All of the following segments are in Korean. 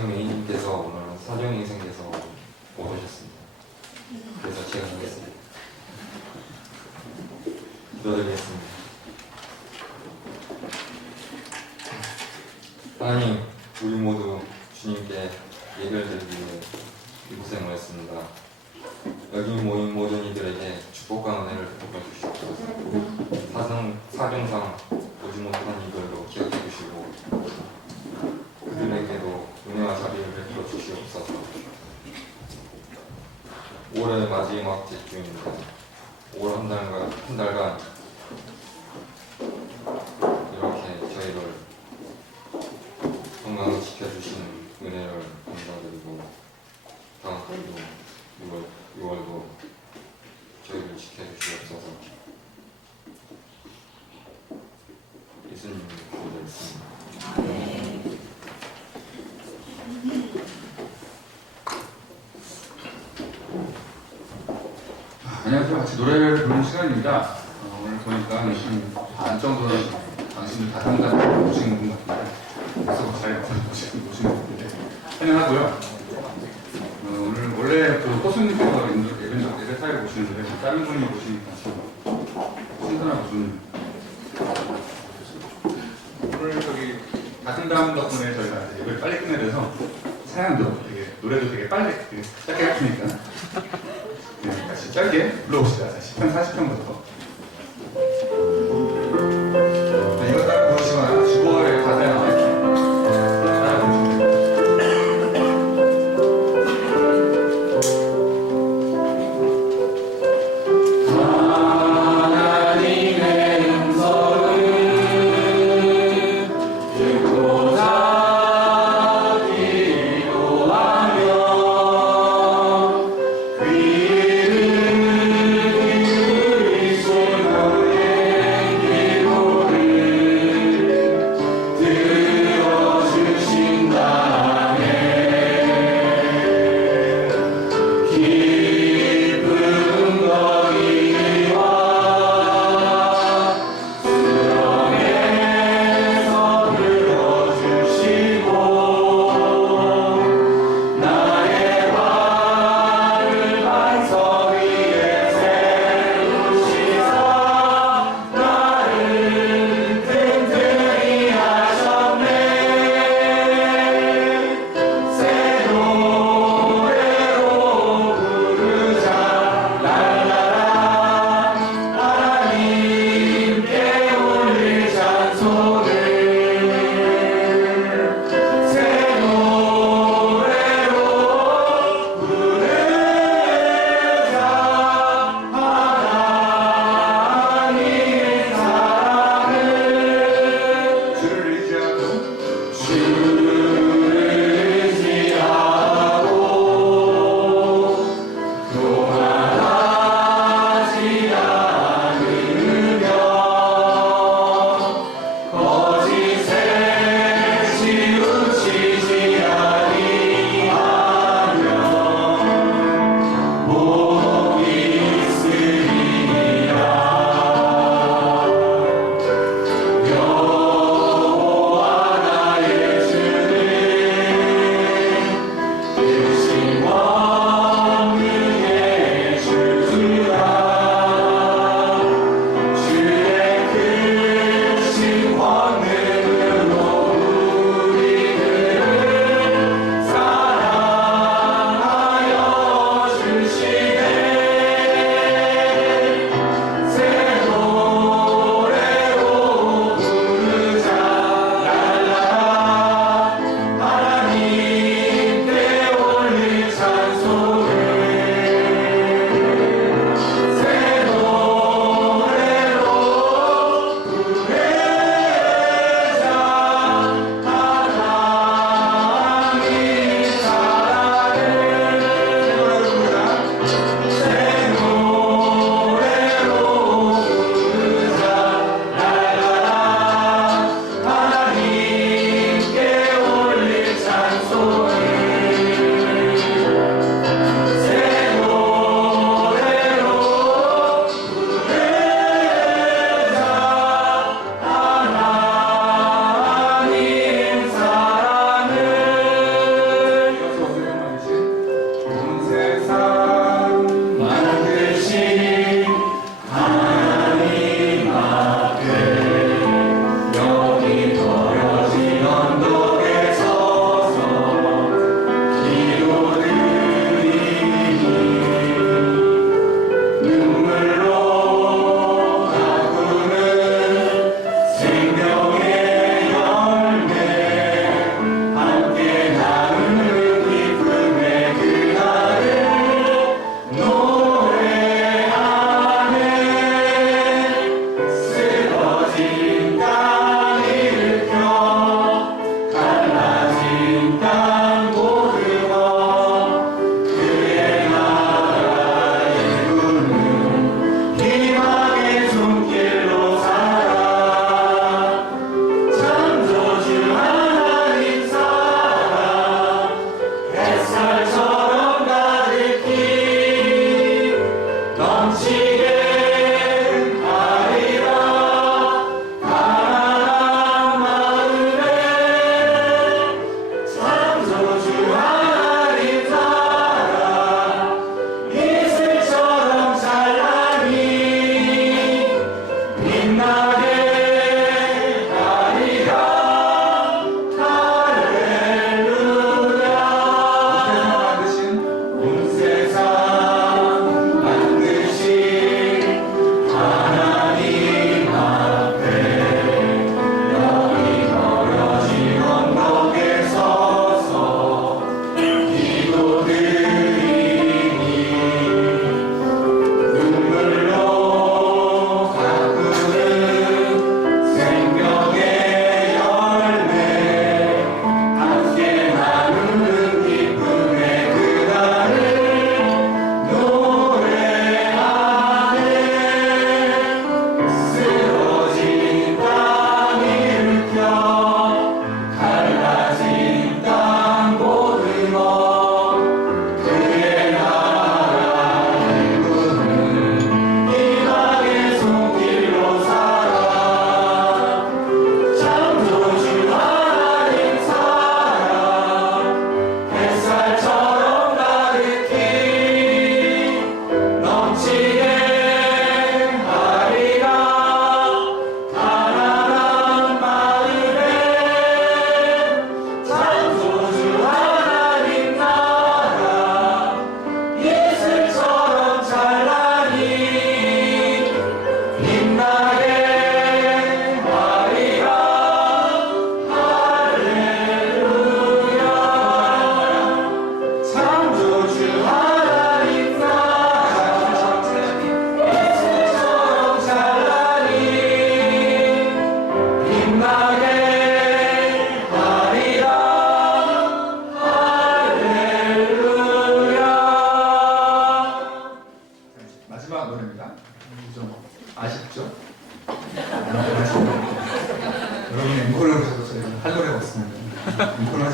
정명희님께서 오늘 사정이 생겨서 못 오셨습니다. 그래서 제가 하겠습니다. 기도드리겠습니다. 하나님, 우리 모두 주님께 예배를 드리기 위해 이곳에 모였습니다. 여기 모인 모든 이들에게 축복과 은혜를 베풀어 주시옵소서. 사정상 오지 못한 이들도 기억해 주시고 그들에게도 은혜와 자비를 베풀어 주시옵소서. 올해 마지막 제주입니다. 올 한 달간 이렇게 저희를 건강을 지켜주시는 은혜를 감사드리고 다음 달도 6월도 저희를 지켜주시옵소서. 예수님 기도드렸습니다. 안녕하세요. 같이 노래를 부르는 시간입니다. 오늘 보니까 한 반 정도는 당신들 다 상담을 오시는 분 같은데 그래서 자리에 오시는 분인데 환영하고요. 오늘 원래 그 호수님께서 예배 타입을 보시는데 다른 분이 보시니까 신선하고 좋은 오늘 저기 다승담 덕분에 저희가 이제 예배를 빨리 끝내야 돼서 사양도 되게 노래도 되게 빨리 되게 짧게 할 테니까 네, 같이 짧게 불러봅시다. 10편 40편부터 네, 이거 따라 부르시거나 주보에 가사에 나와 있게 따라 부르시면 하나님의 음성을 듣고자 기도하며 귀를 기울이소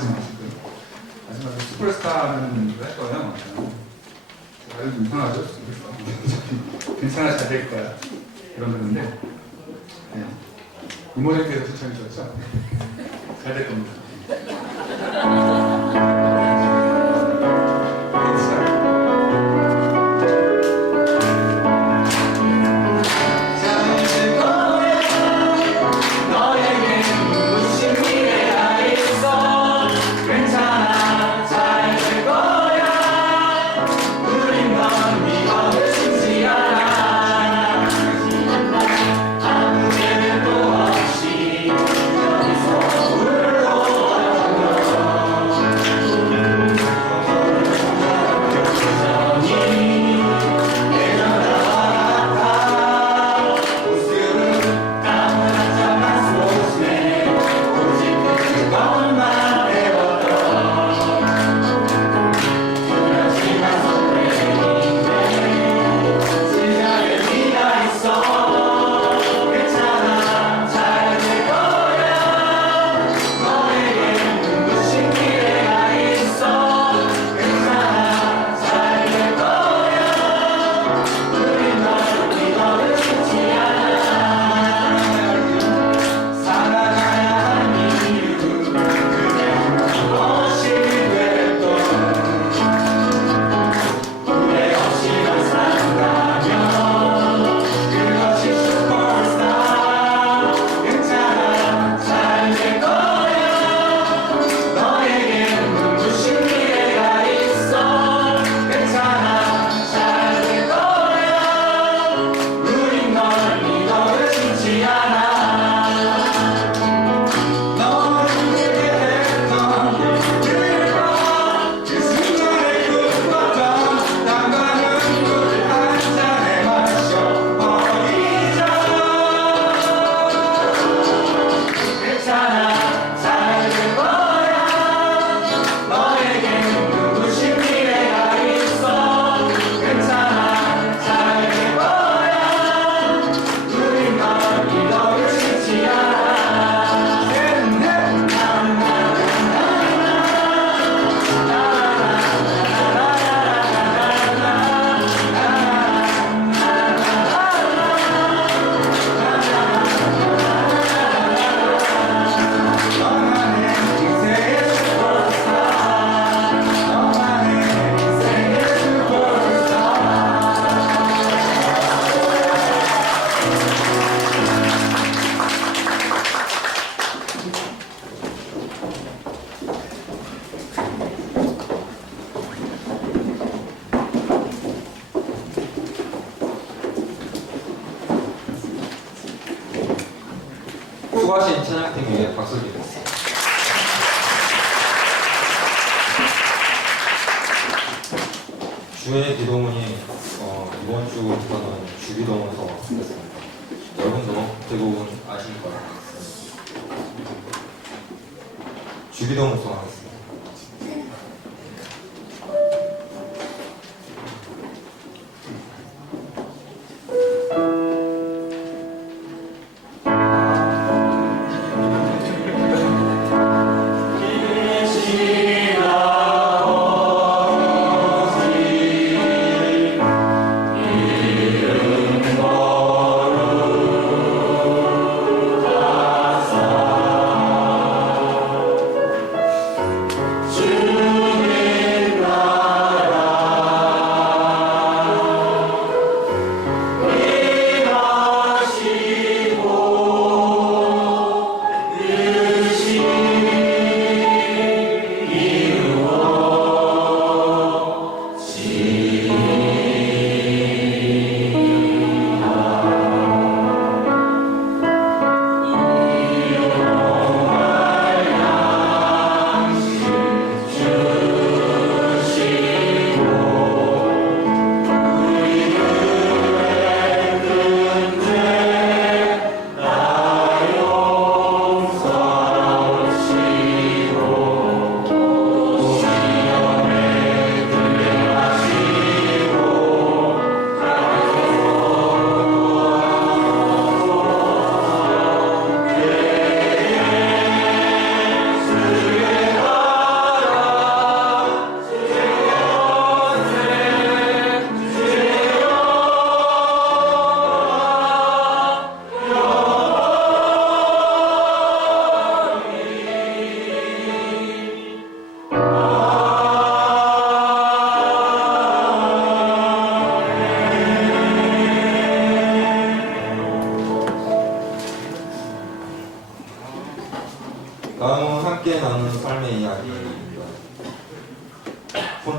하지 마시고요. 마지막에 슈퍼스타는 얘기를 할 거예요. 제가 좀 이상하죠? 괜찮아, 잘 될 거야. 이런 건데, 네. 이모님께서 추천해 주셨죠? 잘 될 겁니다. 수고하신 찬양팀 위에 박수 드리겠습니다. 주의 기도문이 이번 주부터는 주기도문서 됐습니다. 여러분도 대부분 아실 거예요. 주기도문서 하겠습니다.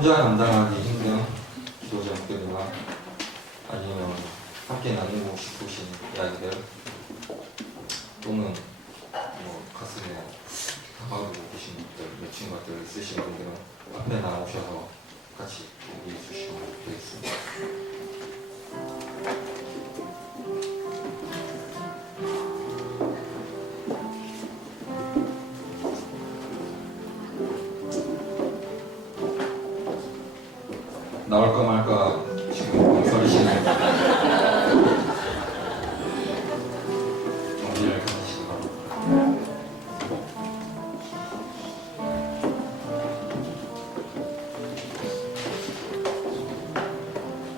혼자 감당하기 힘든 기도 제목들이나 아니면 함께 나누고 싶으신 이야기들 또는 뭐 가슴에 다가오고 계신 것들, 맺힌 것들 있으신 분들은 앞에 나오셔서 같이 얘기해 주시면 되겠습니다. 나올까 말까 지금 망설이시는 용기를 가지시기 바랍니다.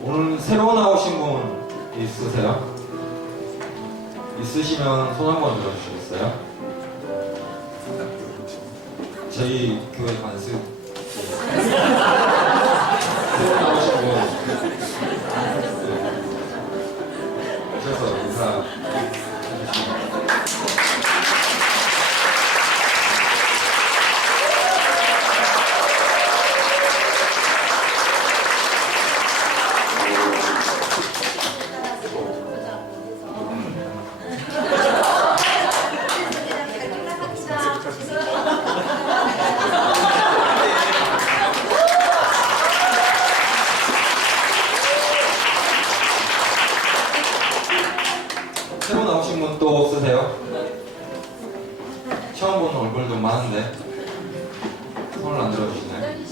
오늘 새로 나오신 분 있으세요? 있으시면 손 한번 들어주시겠어요? 저희 교회 관습 새로 나오신 분 오셔서 인사 해주시면 새로 나오신 분 또 없으세요? 처음 보는 얼굴도 많은데 손을 안 들어주시네.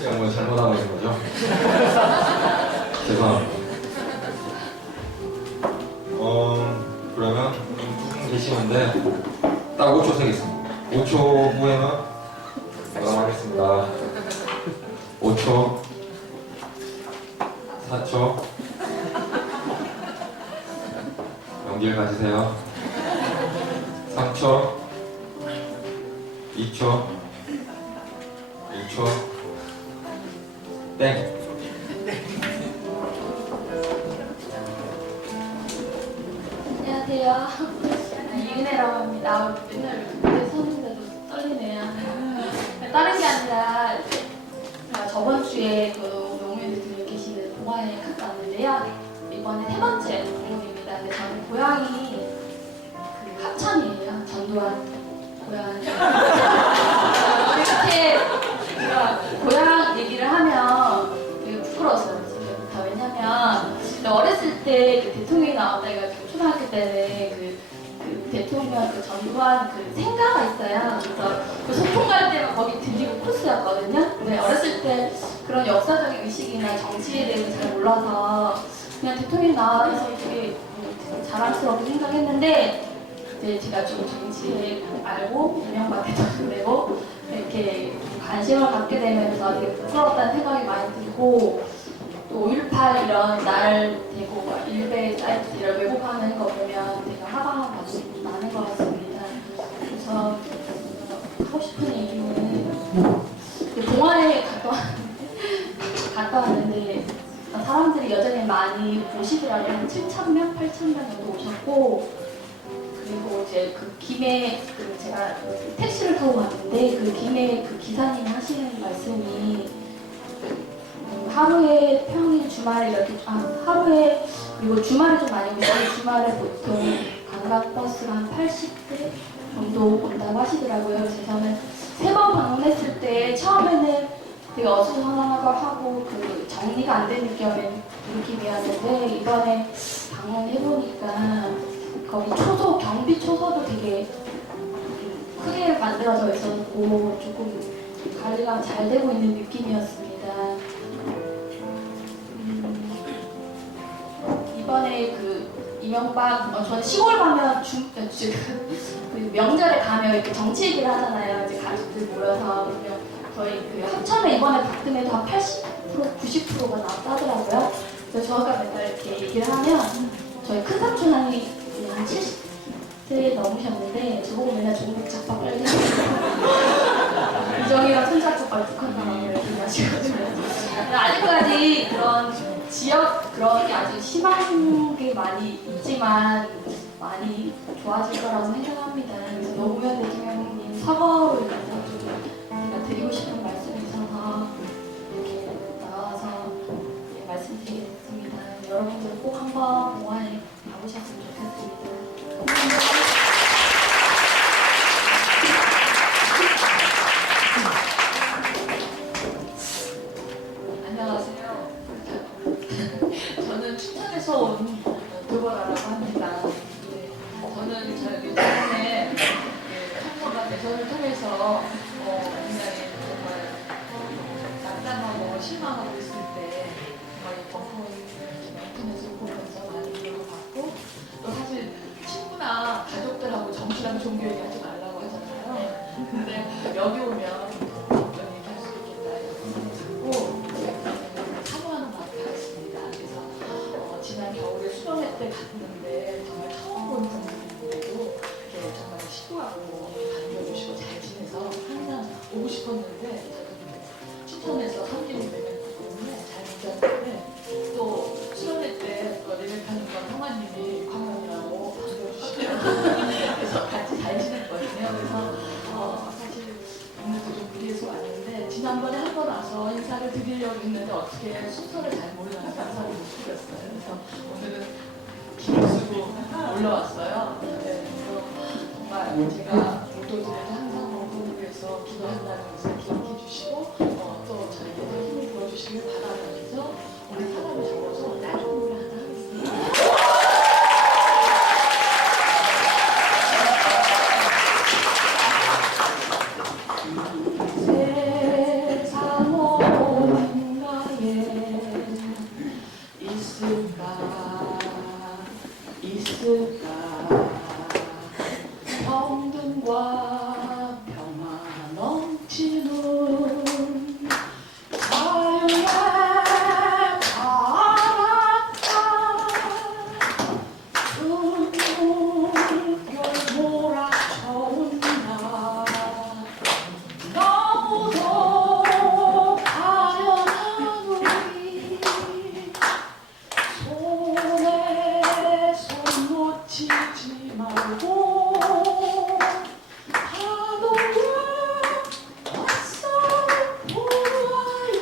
제가 뭐 잘못하고 있는 거죠? 죄송합니다. 그러면 두 분 계시는데 딱 5초 세겠습니다. 5초 후에는 넘어가겠습니다. 5초 4초 용기를 가지세요. 3초 2초 1초 땡. 안녕하세요. 이은혜라고 합니다. 맨날 무대 서는데도 떨리네요. 다른 게 아니라 제가 저번 주에 그 용인에 계시는 동화에 갔다 왔는데요. 이번에 세 번째 방문입니다. 근데 저는 고향이 그 합천이에요. 전두환 고향. 이렇게 제가 고향 얘기를 하면 되게 부끄러워서 그렇습니다. 왜냐면 어렸을 때 그 대통령이 나왔다 해가지고 초등학교 때는 그 대통령 그 전두환 그 생가가 있어요. 그래서 그 소풍 갈 때만 거기 들리고 코스였거든요. 근데 어렸을 때 그런 역사적인 의식이나 정치에 대해서 잘 몰라서 그냥 대통령이 나와서 되게 자랑스럽게 생각했는데 이제 제가 좀 정치에 알고 이명박 대통령 되고 이렇게 관심을 갖게 되면서 되게 부끄럽다는 생각이 많이 들고 또 5.18 이런 날 되고 일베 사이트 이런 왜곡하는 거 보면 되게 화가 많은 것 같습니다. 그래서 하고 싶은 얘기는 동아에 갔다 왔는데 사람들이 여전히 많이 오시더라고요. 한 7,000명, 8,000명 정도 오셨고 그리고 이제 그 김에 제가 택시를 타고 갔는데 그 김에 그 기사님 하시는 말씀이 하루에 평일 주말에 이렇게 하루에 그리고 주말에 좀 많이 오시고 주말에 보통 관광버스가 한 80대 정도 온다고 하시더라고요. 그래서 저는 3번 방문했을 때 처음에는 되게 어수선하고 하고 그 정리가 안 된 느낌이었는데 이번에 방문해보니까 거기 초소 경비 초소도 되게 크게 만들어져 있었고 조금 관리가 잘 되고 있는 느낌이었습니다. 이번에 그 이명박 저는 시골 가면 그 명절에 가면 이렇게 정치 얘기를 하잖아요. 이제 가족들 모여서 그러면 저희 그 합천에 이번에 박근혜도 한 80% 90%가 나왔다 하더라고요. 그래서 저희가 맨날 이렇게 얘기를 하면 저희 큰 삼촌이 한 70세 넘으셨는데 저보고 맨날 종북 작박 빨리 이정이랑 손잡고 북한나라고 이렇게 하시거든요. 아직까지 그런 지역 그런 아직 심한 게 많이 있지만 많이 좋아질 거라고 생각합니다. 그래서 노무현 대통령님 사과를 제가 드리고 싶은 말씀이 있어서 이렇게 나와서 말씀드리겠습니다. 여러분들 꼭 한번 공항에 가보셨으면 좋겠습니다. 안녕하세요. 저는 춘천에서 온 도보라라고 합니다. 네, 저는 저기 최근에 한국과 대선을 통해서 굉장히 정말 낙담하고 실망하고 있을 때 정말 벙커를 인터넷으로 보면서 많이 위로를 받고 또 사실 친구나 가족들하고 정치랑 종교 얘기하지 말라고 하잖아요. 근데 여기 오면 어떤 얘기 할 수 있겠다 이렇게 생각하고 사모하는 마음이 갔습니다. 그래서 지난 겨울에 수련회 때 갔는데 정말 처음 본 분들인데도 이렇게 정말 시도하고 반겨주시고 잘 지내서 항상 오고 싶었는데 춘천에서 3개월 내렸기 때문에 잘 못 갔는데 또 수련회 때 레벨하는 건 형아님이 광명이라고 반겨주시고 그래서 같이 잘 지냈거든요. 그래서 사실 오늘도 좀 무리해서 왔는데 지난번에 한 번 와서 인사를 드리려고 했는데 어떻게 순서를 잘 몰라서 인사를 못 드렸어요. 그래서 오늘은 기를 쓰고 올라왔어요. 네, 그래서 정말 제가 목도들에도 항상 건강을 위해서 기도한다는 것을 기억해 주시고 또 저에게도 힘을 부어주시길 바라면서 오늘 사람을 적어서 짧은 노래 하나 하겠습니다. 세상 어딘가에 있을까 평등과 평화 넘치는 자유의 바람아 숨결 몰아쳐온다 너무도 아련한 우리 손에 손 놓치지 말고 파도가 왔어 보아요.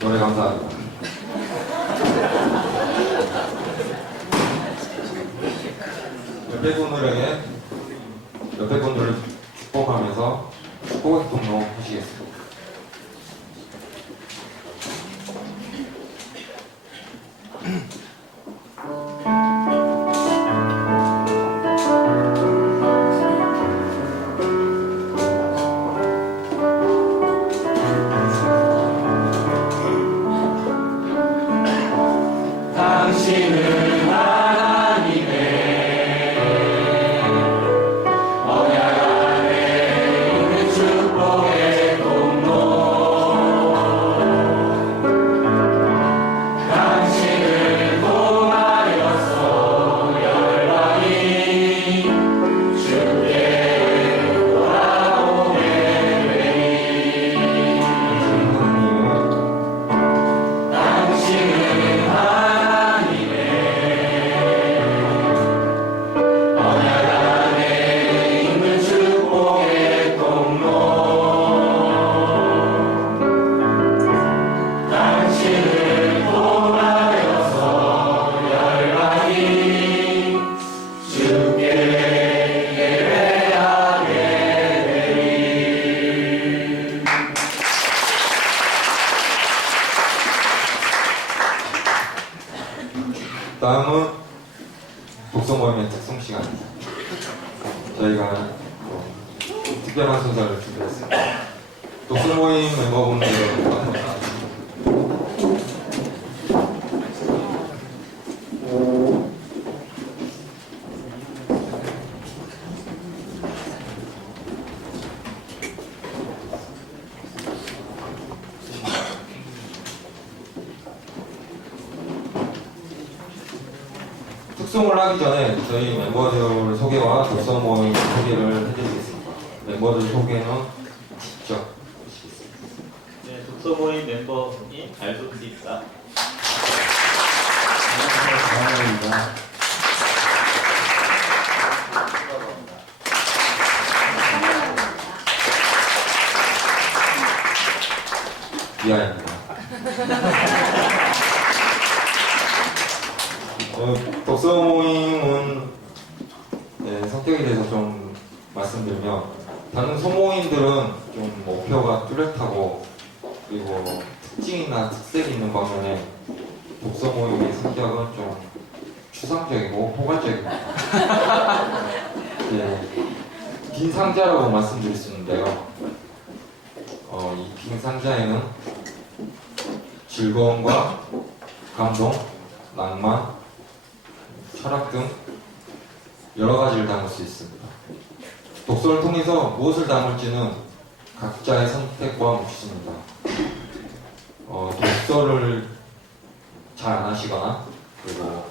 노래 감사합니다. 옆에 분들을 축복하면서 축복의 통로 하시겠습니다. 당신은 하나님의 언약 안에 있는 축복의 통로 당신을 통하여서 열방이 주께 돌아오게 되리 당신은 하나님의 언약 안에 있는 축복의 통로 당신을 통하여서 열방이 주께 예배하게 되리 다음은 독서 모임의 특성 시간입니다. 저희가 특별한 순서를 준비했습니다. 독서 모임 멤버분들과 특송을 하기 전에 저희 멤버들 소개와 독서 모임 소개를 해드리겠습니다. 멤버들 소개는 직접 해주시겠습니다. 네, 독서 모임 멤버인 알독스입니다. 감사합니다. 미아입니다. 독서 모임은 성격에 대해서 좀 말씀드리면 다른 소모임들은 좀 목표가 뚜렷하고 그리고 특징이나 특색이 있는 반면에 독서 모임의 성격은 좀 추상적이고 포괄적입니다. 빈 상자라고 말씀드릴 수 있는데요. 이 빈 상자에는 즐거움과 감동, 낭만, 철학 등 여러 가지를 담을 수 있습니다. 독서를 통해서 무엇을 담을지는 각자의 선택과 몫입니다. 독서를 잘 안 하시거나 그리고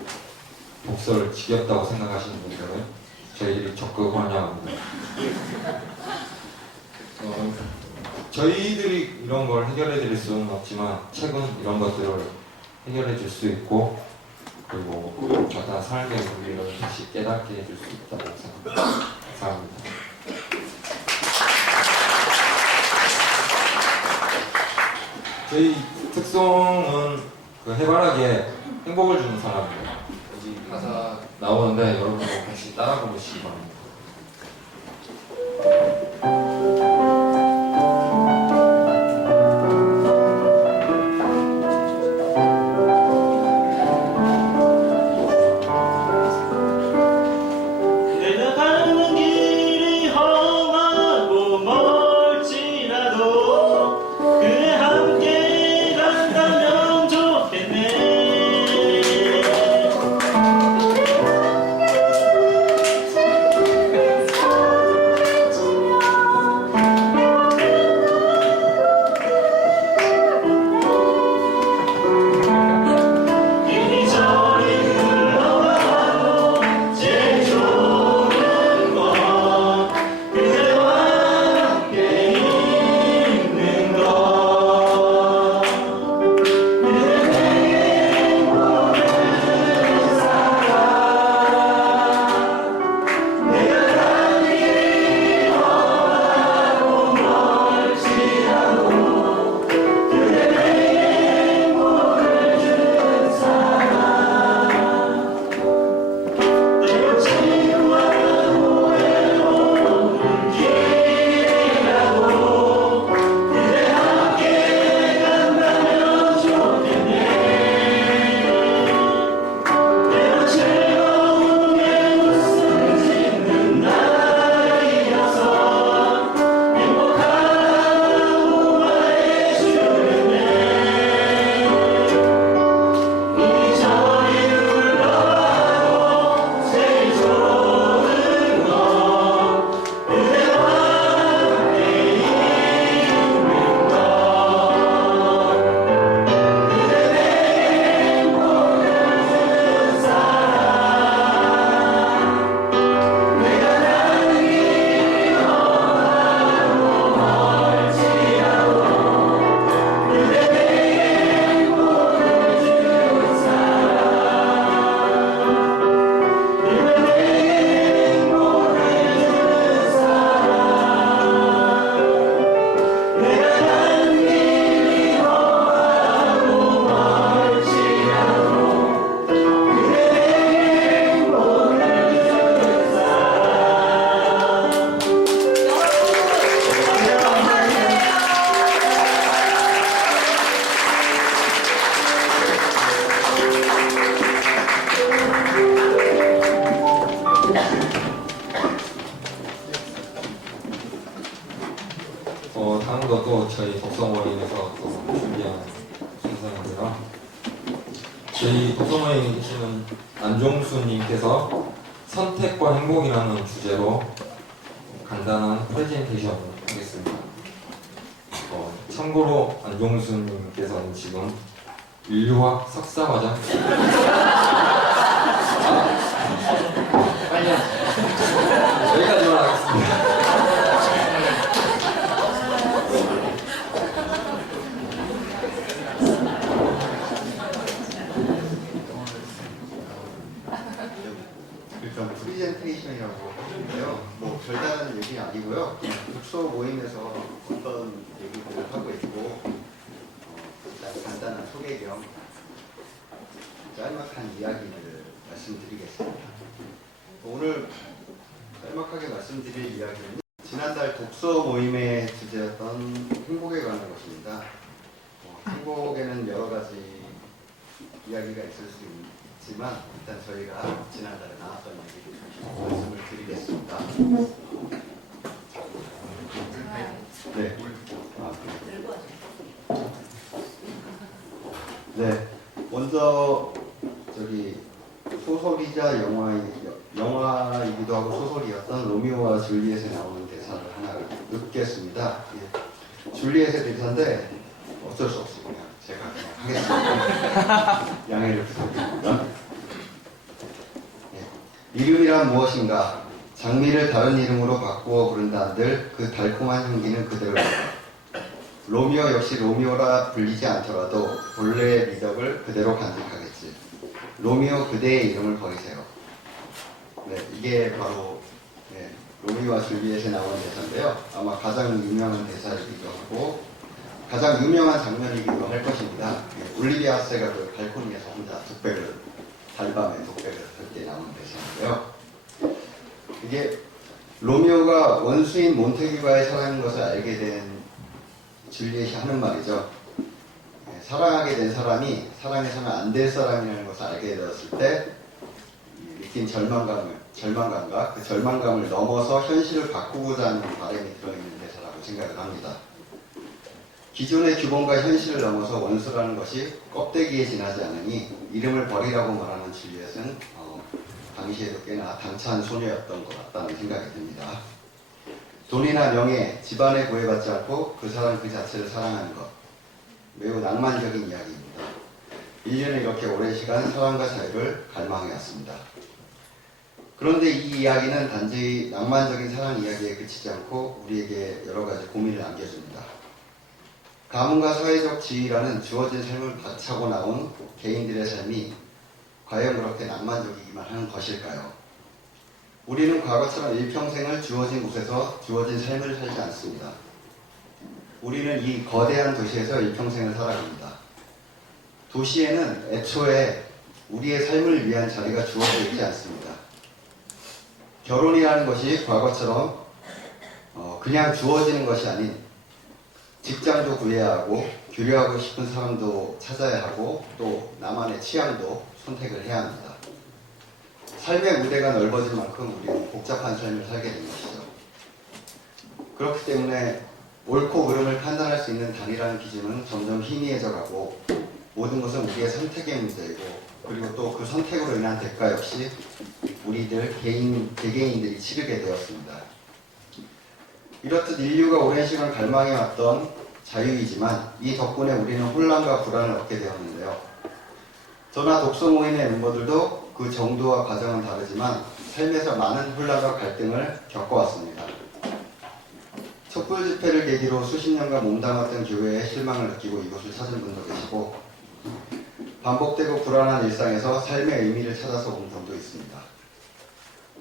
독서를 지겹다고 생각하시는 분들은 저희들이 적극 환영합니다. 저희들이 이런 걸 해결해 드릴 수는 없지만 책은 이런 것들을 해결해 줄 수 있고 그리고 어떤 삶의 의미를 다시 깨닫게 해줄 수 있다고 생각합니다. 감사합니다. 저희 특성은 그 해바라기에 행복을 주는 사람입니다. 여기 가사 나오는데 여러분도 같이 따라 부르시기 바랍니다. 내가 가는 길이 험하고 멀지라도 그래 함께 간다면 좋겠네. 이리저리 흘러가고 제일 좋은 건 그대와 함께 있는 것. 그대 내게 행복을 살아. 내가 가는 길이 험하고 멀지라도 그대 내게 행복을 주는 사람. 내가 지루하고 외로운 길이라도 그대 함께 간다면 좋겠네. 내가 즐거움에 웃음 짓는 날이어서 행복하다고 말해주겠네. 이리저리 흘러가고 제일 좋은 건 그대와 함께 있는 것. 그대 내게 행복을 주는 사람. 내가 가는 길이 험하고 멀지라도 그대 내게 행복을 주는 사람. 그대 내게 행복을 주는 사람. 내가 가는 길이 험하고 멀지라도 그대 내게 행복을 주는 사람. 다음 것도 저희 독서 모임에서 또 준비한 순서인데요. 저희 독서 모임에 계시는 안종수님께서 선택과 행복이라는 주제로 간단한 프레젠테이션을 하겠습니다. 참고로 안종수님께서는 지금 인류학 석사과정 일단 프리젠테이션이라고 하는데요. 뭐 별다른 얘기 아니고요. 그냥 독서 모임에서 어떤 얘기들을 하고 있고 일단 간단한 소개 겸 짤막한 이야기들을 말씀드리겠습니다. 오늘 짤막하게 말씀드릴 이야기는 지난달 독서 모임의 주제였던 행복에 관한 것입니다. 행복에는 여러 가지 이야기가 있을 수 있지만 일단 저희가 지난달에 나왔던 얘기를 말씀을 드리겠습니다. 네. 네. 먼저 소설이자 영화이기도 하고 소설이었던 로미오와 줄리엣에 나오는 대사를 하나 읽겠습니다. 예. 줄리엣의 대사인데 어쩔 수 없이 그냥 제가 하겠습니다. 양해를 부탁드립니다. 예. 이름이란 무엇인가? 장미를 다른 이름으로 바꾸어 부른다 한들 그 달콤한 향기는 그대로다. 로미오 역시 로미오라 불리지 않더라도 본래의 미덕을 그대로 간직하겠지. 로미오 그대의 이름을 버리세요. 네, 이게 바로 로미오와 줄리엣에 나오는 대사인데요. 아마 가장 유명한 대사이기도 하고 가장 유명한 장면이기도 할 것입니다. 올리비아 하세가 그 발코니에서 혼자 달밤에 독백을 할 때 나오는 대사인데요. 이게 로미오가 원수인 몬테규와의 사랑인 것을 알게 된 줄리엣이 하는 말이죠. 사랑하게 된 사람이 사랑해서는 안 될 사람이라는 것을 알게 되었을 때 느낀 절망감과 그 절망감을 넘어서 현실을 바꾸고자 하는 바람이 들어있는 대사라고 생각을 합니다. 기존의 규범과 현실을 넘어서 원수라는 것이 껍데기에 지나지 않으니 이름을 버리라고 말하는 줄리엣은 당시에도 꽤나 당찬 소녀였던 것 같다는 생각이 듭니다. 돈이나 명예, 집안에 구애받지 않고 그 사람 그 자체를 사랑하는 것. 매우 낭만적인 이야기입니다. 인류는 이렇게 오랜 시간 사랑과 자유를 갈망해왔습니다. 그런데 이 이야기는 단지 낭만적인 사랑 이야기에 그치지 않고 우리에게 여러 가지 고민을 안겨줍니다. 가문과 사회적 지위라는 주어진 삶을 바차고 나온 개인들의 삶이 과연 그렇게 낭만적이기만 한 것일까요? 우리는 과거처럼 일평생을 주어진 곳에서 주어진 삶을 살지 않습니다. 우리는 이 거대한 도시에서 일평생을 살아갑니다. 도시에는 애초에 우리의 삶을 위한 자리가 주어져 있지 않습니다. 결혼이라는 것이 과거처럼 그냥 주어지는 것이 아닌 직장도 구해야 하고 교류하고 싶은 사람도 찾아야 하고 또 나만의 취향도 선택을 해야 합니다. 삶의 무대가 넓어진 만큼 우리는 복잡한 삶을 살게 된 것이죠. 그렇기 때문에 옳고 그름을 판단할 수 있는 단일한 기준은 점점 희미해져 가고 모든 것은 우리의 선택의 문제이고 그리고 또 그 선택으로 인한 대가 역시 우리들 개개인들이 치르게 되었습니다. 이렇듯 인류가 오랜 시간 갈망해왔던 자유이지만 이 덕분에 우리는 혼란과 불안을 얻게 되었는데요. 저나 독서 모임의 멤버들도 그 정도와 과정은 다르지만 삶에서 많은 혼란과 갈등을 겪어왔습니다. 촛불 집회를 계기로 수십 년간 몸담았던 교회에 실망을 느끼고 이곳을 찾은 분도 계시고 반복되고 불안한 일상에서 삶의 의미를 찾아서 온 분도 있습니다.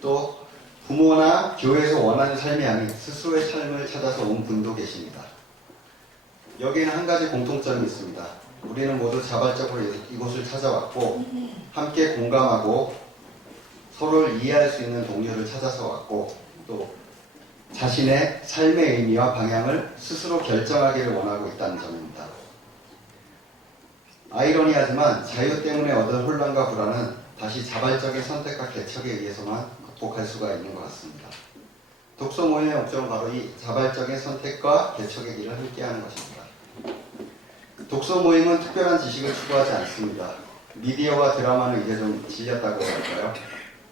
또 부모나 교회에서 원하는 삶이 아닌 스스로의 삶을 찾아서 온 분도 계십니다. 여기에는 한 가지 공통점이 있습니다. 우리는 모두 자발적으로 이곳을 찾아왔고 함께 공감하고 서로를 이해할 수 있는 동료를 찾아서 왔고 또 자신의 삶의 의미와 방향을 스스로 결정하기를 원하고 있다는 점입니다. 아이러니하지만 자유 때문에 얻은 혼란과 불안은 다시 자발적인 선택과 개척에 의해서만 극복할 수가 있는 것 같습니다. 독서 모임의 목적은 바로 이 자발적인 선택과 개척의 길을 함께하는 것입니다. 독서 모임은 특별한 지식을 추구하지 않습니다. 미디어와 드라마는 이제 좀 질렸다고 할까요?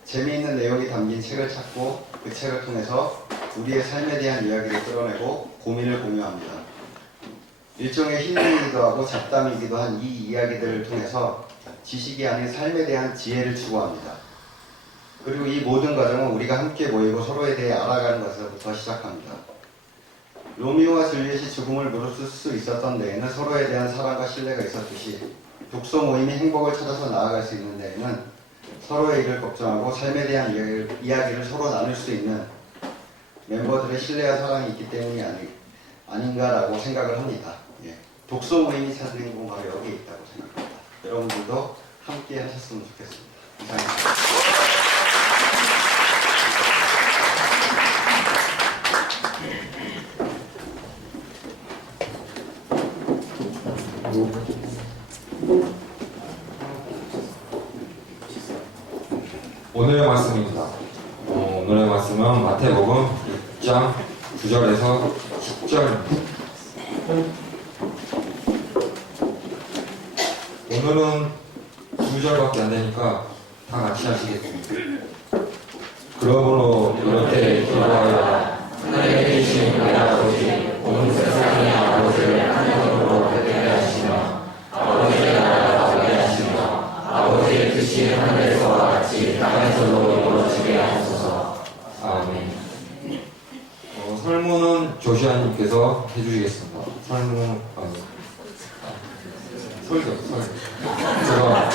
재미있는 내용이 담긴 책을 찾고 그 책을 통해서 우리의 삶에 대한 이야기를 끌어내고 고민을 공유합니다. 일종의 힐링이기도 하고 잡담이기도 한 이 이야기들을 통해서 지식이 아닌 삶에 대한 지혜를 추구합니다. 그리고 이 모든 과정은 우리가 함께 모이고 서로에 대해 알아가는 것에서부터 시작합니다. 로미오와 줄리엣이 죽음을 무릅쓸 수 있었던 데에는 서로에 대한 사랑과 신뢰가 있었듯이 독서 모임이 행복을 찾아서 나아갈 수 있는 데에는 서로의 일을 걱정하고 삶에 대한 이야기를 서로 나눌 수 있는 멤버들의 신뢰와 사랑이 있기 때문이 아닌가라고 생각을 합니다. 예. 독서 모임이 찾는 건 바로 여기에 있다고 생각합니다. 여러분들도 함께 하셨으면 좋겠습니다. 이상입니다. 오늘의 말씀입니다. 오늘의 말씀은 마태복음 6장 9절에서 10절입니다. 오늘은 2절밖에 안 되니까 다 같이 하시겠습니다. 그러므로 이렇게 기도하여 하나님의 계신 우리 아버지 온 세상의 아버지를 하나님으로 되게 하시며 아버지의 나라가 오게 하시며 아버지의 뜻이 하늘에서와 같이 땅에서도 이루어지게 하소서. 아멘. 설문은 조시아님께서 해주시겠습니다. 설문 설교. 제가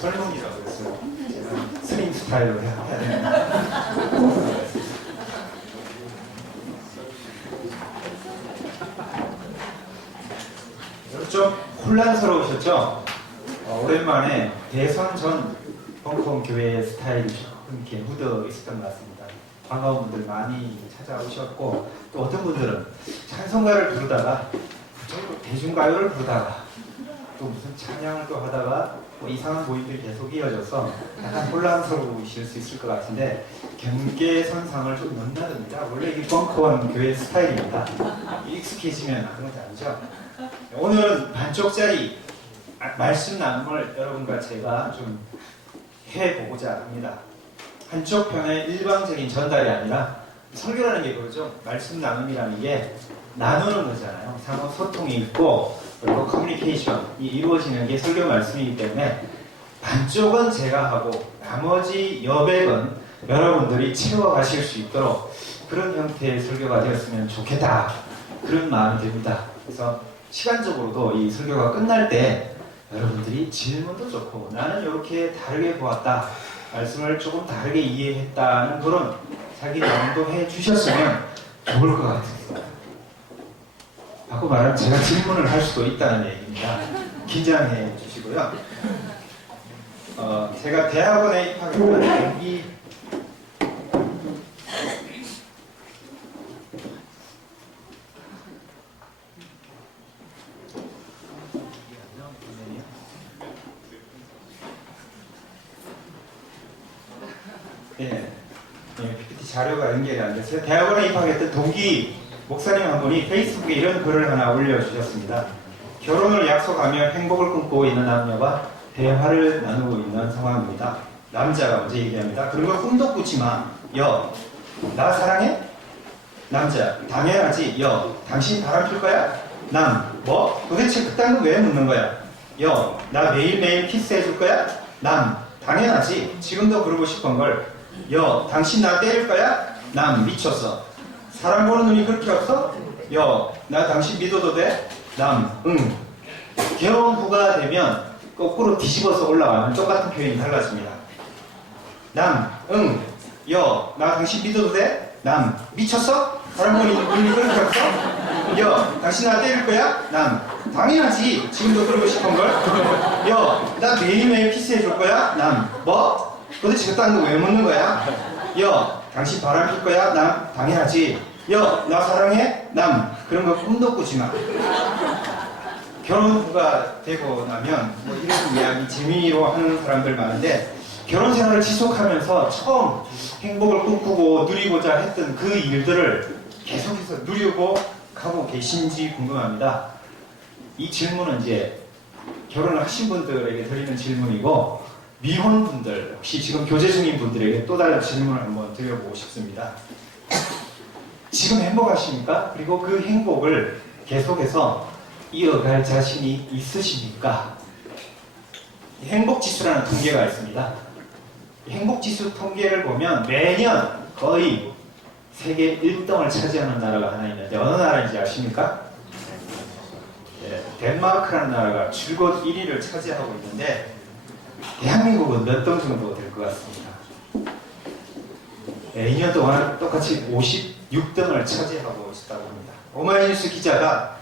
설문이라고 했어요. 제가 스님 스타일로 해야 돼요. 좀 혼란스러우셨죠? 오랜만에 대선 전 벙커원 교회 스타일이 조금 이렇게 묻어 있었던 것 같습니다. 반가운 분들 많이 찾아오셨고 또 어떤 분들은 찬송가를 부르다가 또 대중가요를 부르다가 또 무슨 찬양을 또 하다가 뭐 이상한 모임들이 계속 이어져서 약간 혼란스러우실 수 있을 것 같은데 경계선상을 좀 넘나듭니다. 원래 이 벙커원 교회 스타일입니다. 익숙해지면 그런 게 아니죠. 오늘은 반쪽짜리 말씀 나눔을 여러분과 제가 좀 해보고자 합니다. 한쪽 편의 일방적인 전달이 아니라 설교라는 게 그거죠. 말씀 나눔이라는 게 나누는 거잖아요. 상호 소통이 있고 그리고 커뮤니케이션이 이루어지는 게 설교 말씀이기 때문에 반쪽은 제가 하고 나머지 여백은 여러분들이 채워가실 수 있도록 그런 형태의 설교가 되었으면 좋겠다. 그런 마음이 듭니다. 그래서 시간적으로도 이 설교가 끝날 때 여러분들이 질문도 좋고 나는 이렇게 다르게 보았다. 말씀을 조금 다르게 이해했다는 그런 자기 마음도 해주셨으면 좋을 것 같습니다. 바꿔 말하면 제가 질문을 할 수도 있다는 얘기입니다. 긴장해 주시고요. 제가 대학원에 입학했던 동기 PPT 자료가 연결이 안 됐어요. 대학원에 입학했던 동기 목사님 한 분이 페이스북에 이런 글을 하나 올려주셨습니다. 결혼을 약속하며 행복을 꿈꾸고 있는 남녀가 대화를 나누고 있는 상황입니다. 남자가 먼저 얘기합니다. 그리고 꿈도 꾸지 마. 여, 나 사랑해? 남자, 당연하지. 여, 당신 바람 필 거야? 남, 뭐? 도대체 그딴 거 왜 묻는 거야? 여, 나 매일매일 키스해 줄 거야? 남, 당연하지. 지금도 그러고 싶은 걸. 여, 당신 나 때릴 거야? 남, 미쳤어. 사람 보는 눈이 그렇게 없어? 여, 나 당신 믿어도 돼? 남, 응. 결혼 후가 되면 거꾸로 뒤집어서 올라가면 똑같은 표현이 달라집니다. 남, 응. 여, 나 당신 믿어도 돼? 남, 미쳤어? 사람 보는 눈이 그렇게 없어? 여, 당신 나 때릴 거야? 남, 당연하지. 지금도 그러고 싶은 걸. 여, 나 매일매일 키스해 줄 거야? 남, 뭐? 도대체 그딴 거 왜 묻는 거야? 여, 당신 바람 필 거야? 남, 당연하지. 여, 나 사랑해? 남, 그런 거 꿈도 꾸지 마. 결혼 후가 되고 나면 뭐 이런 이야기 재미로 하는 사람들 많은데 결혼 생활을 지속하면서 처음 행복을 꿈꾸고 누리고자 했던 그 일들을 계속해서 누리고 가고 계신지 궁금합니다. 이 질문은 이제 결혼을 하신 분들에게 드리는 질문이고 미혼분들, 혹시 지금 교제 중인 분들에게 또 다른 질문을 한번 드려보고 싶습니다. 지금 행복하십니까? 그리고 그 행복을 계속해서 이어갈 자신이 있으십니까? 행복지수라는 통계가 있습니다. 행복지수 통계를 보면 매년 거의 세계 1등을 차지하는 나라가 하나 있는데 어느 나라인지 아십니까? 덴마크라는 나라가 줄곧 1위를 차지하고 있는데 대한민국은 몇 등 정도 될 것 같습니다. 2년 동안 똑같이 56등을 차지하고 있다고 합니다. 오마이뉴스 기자가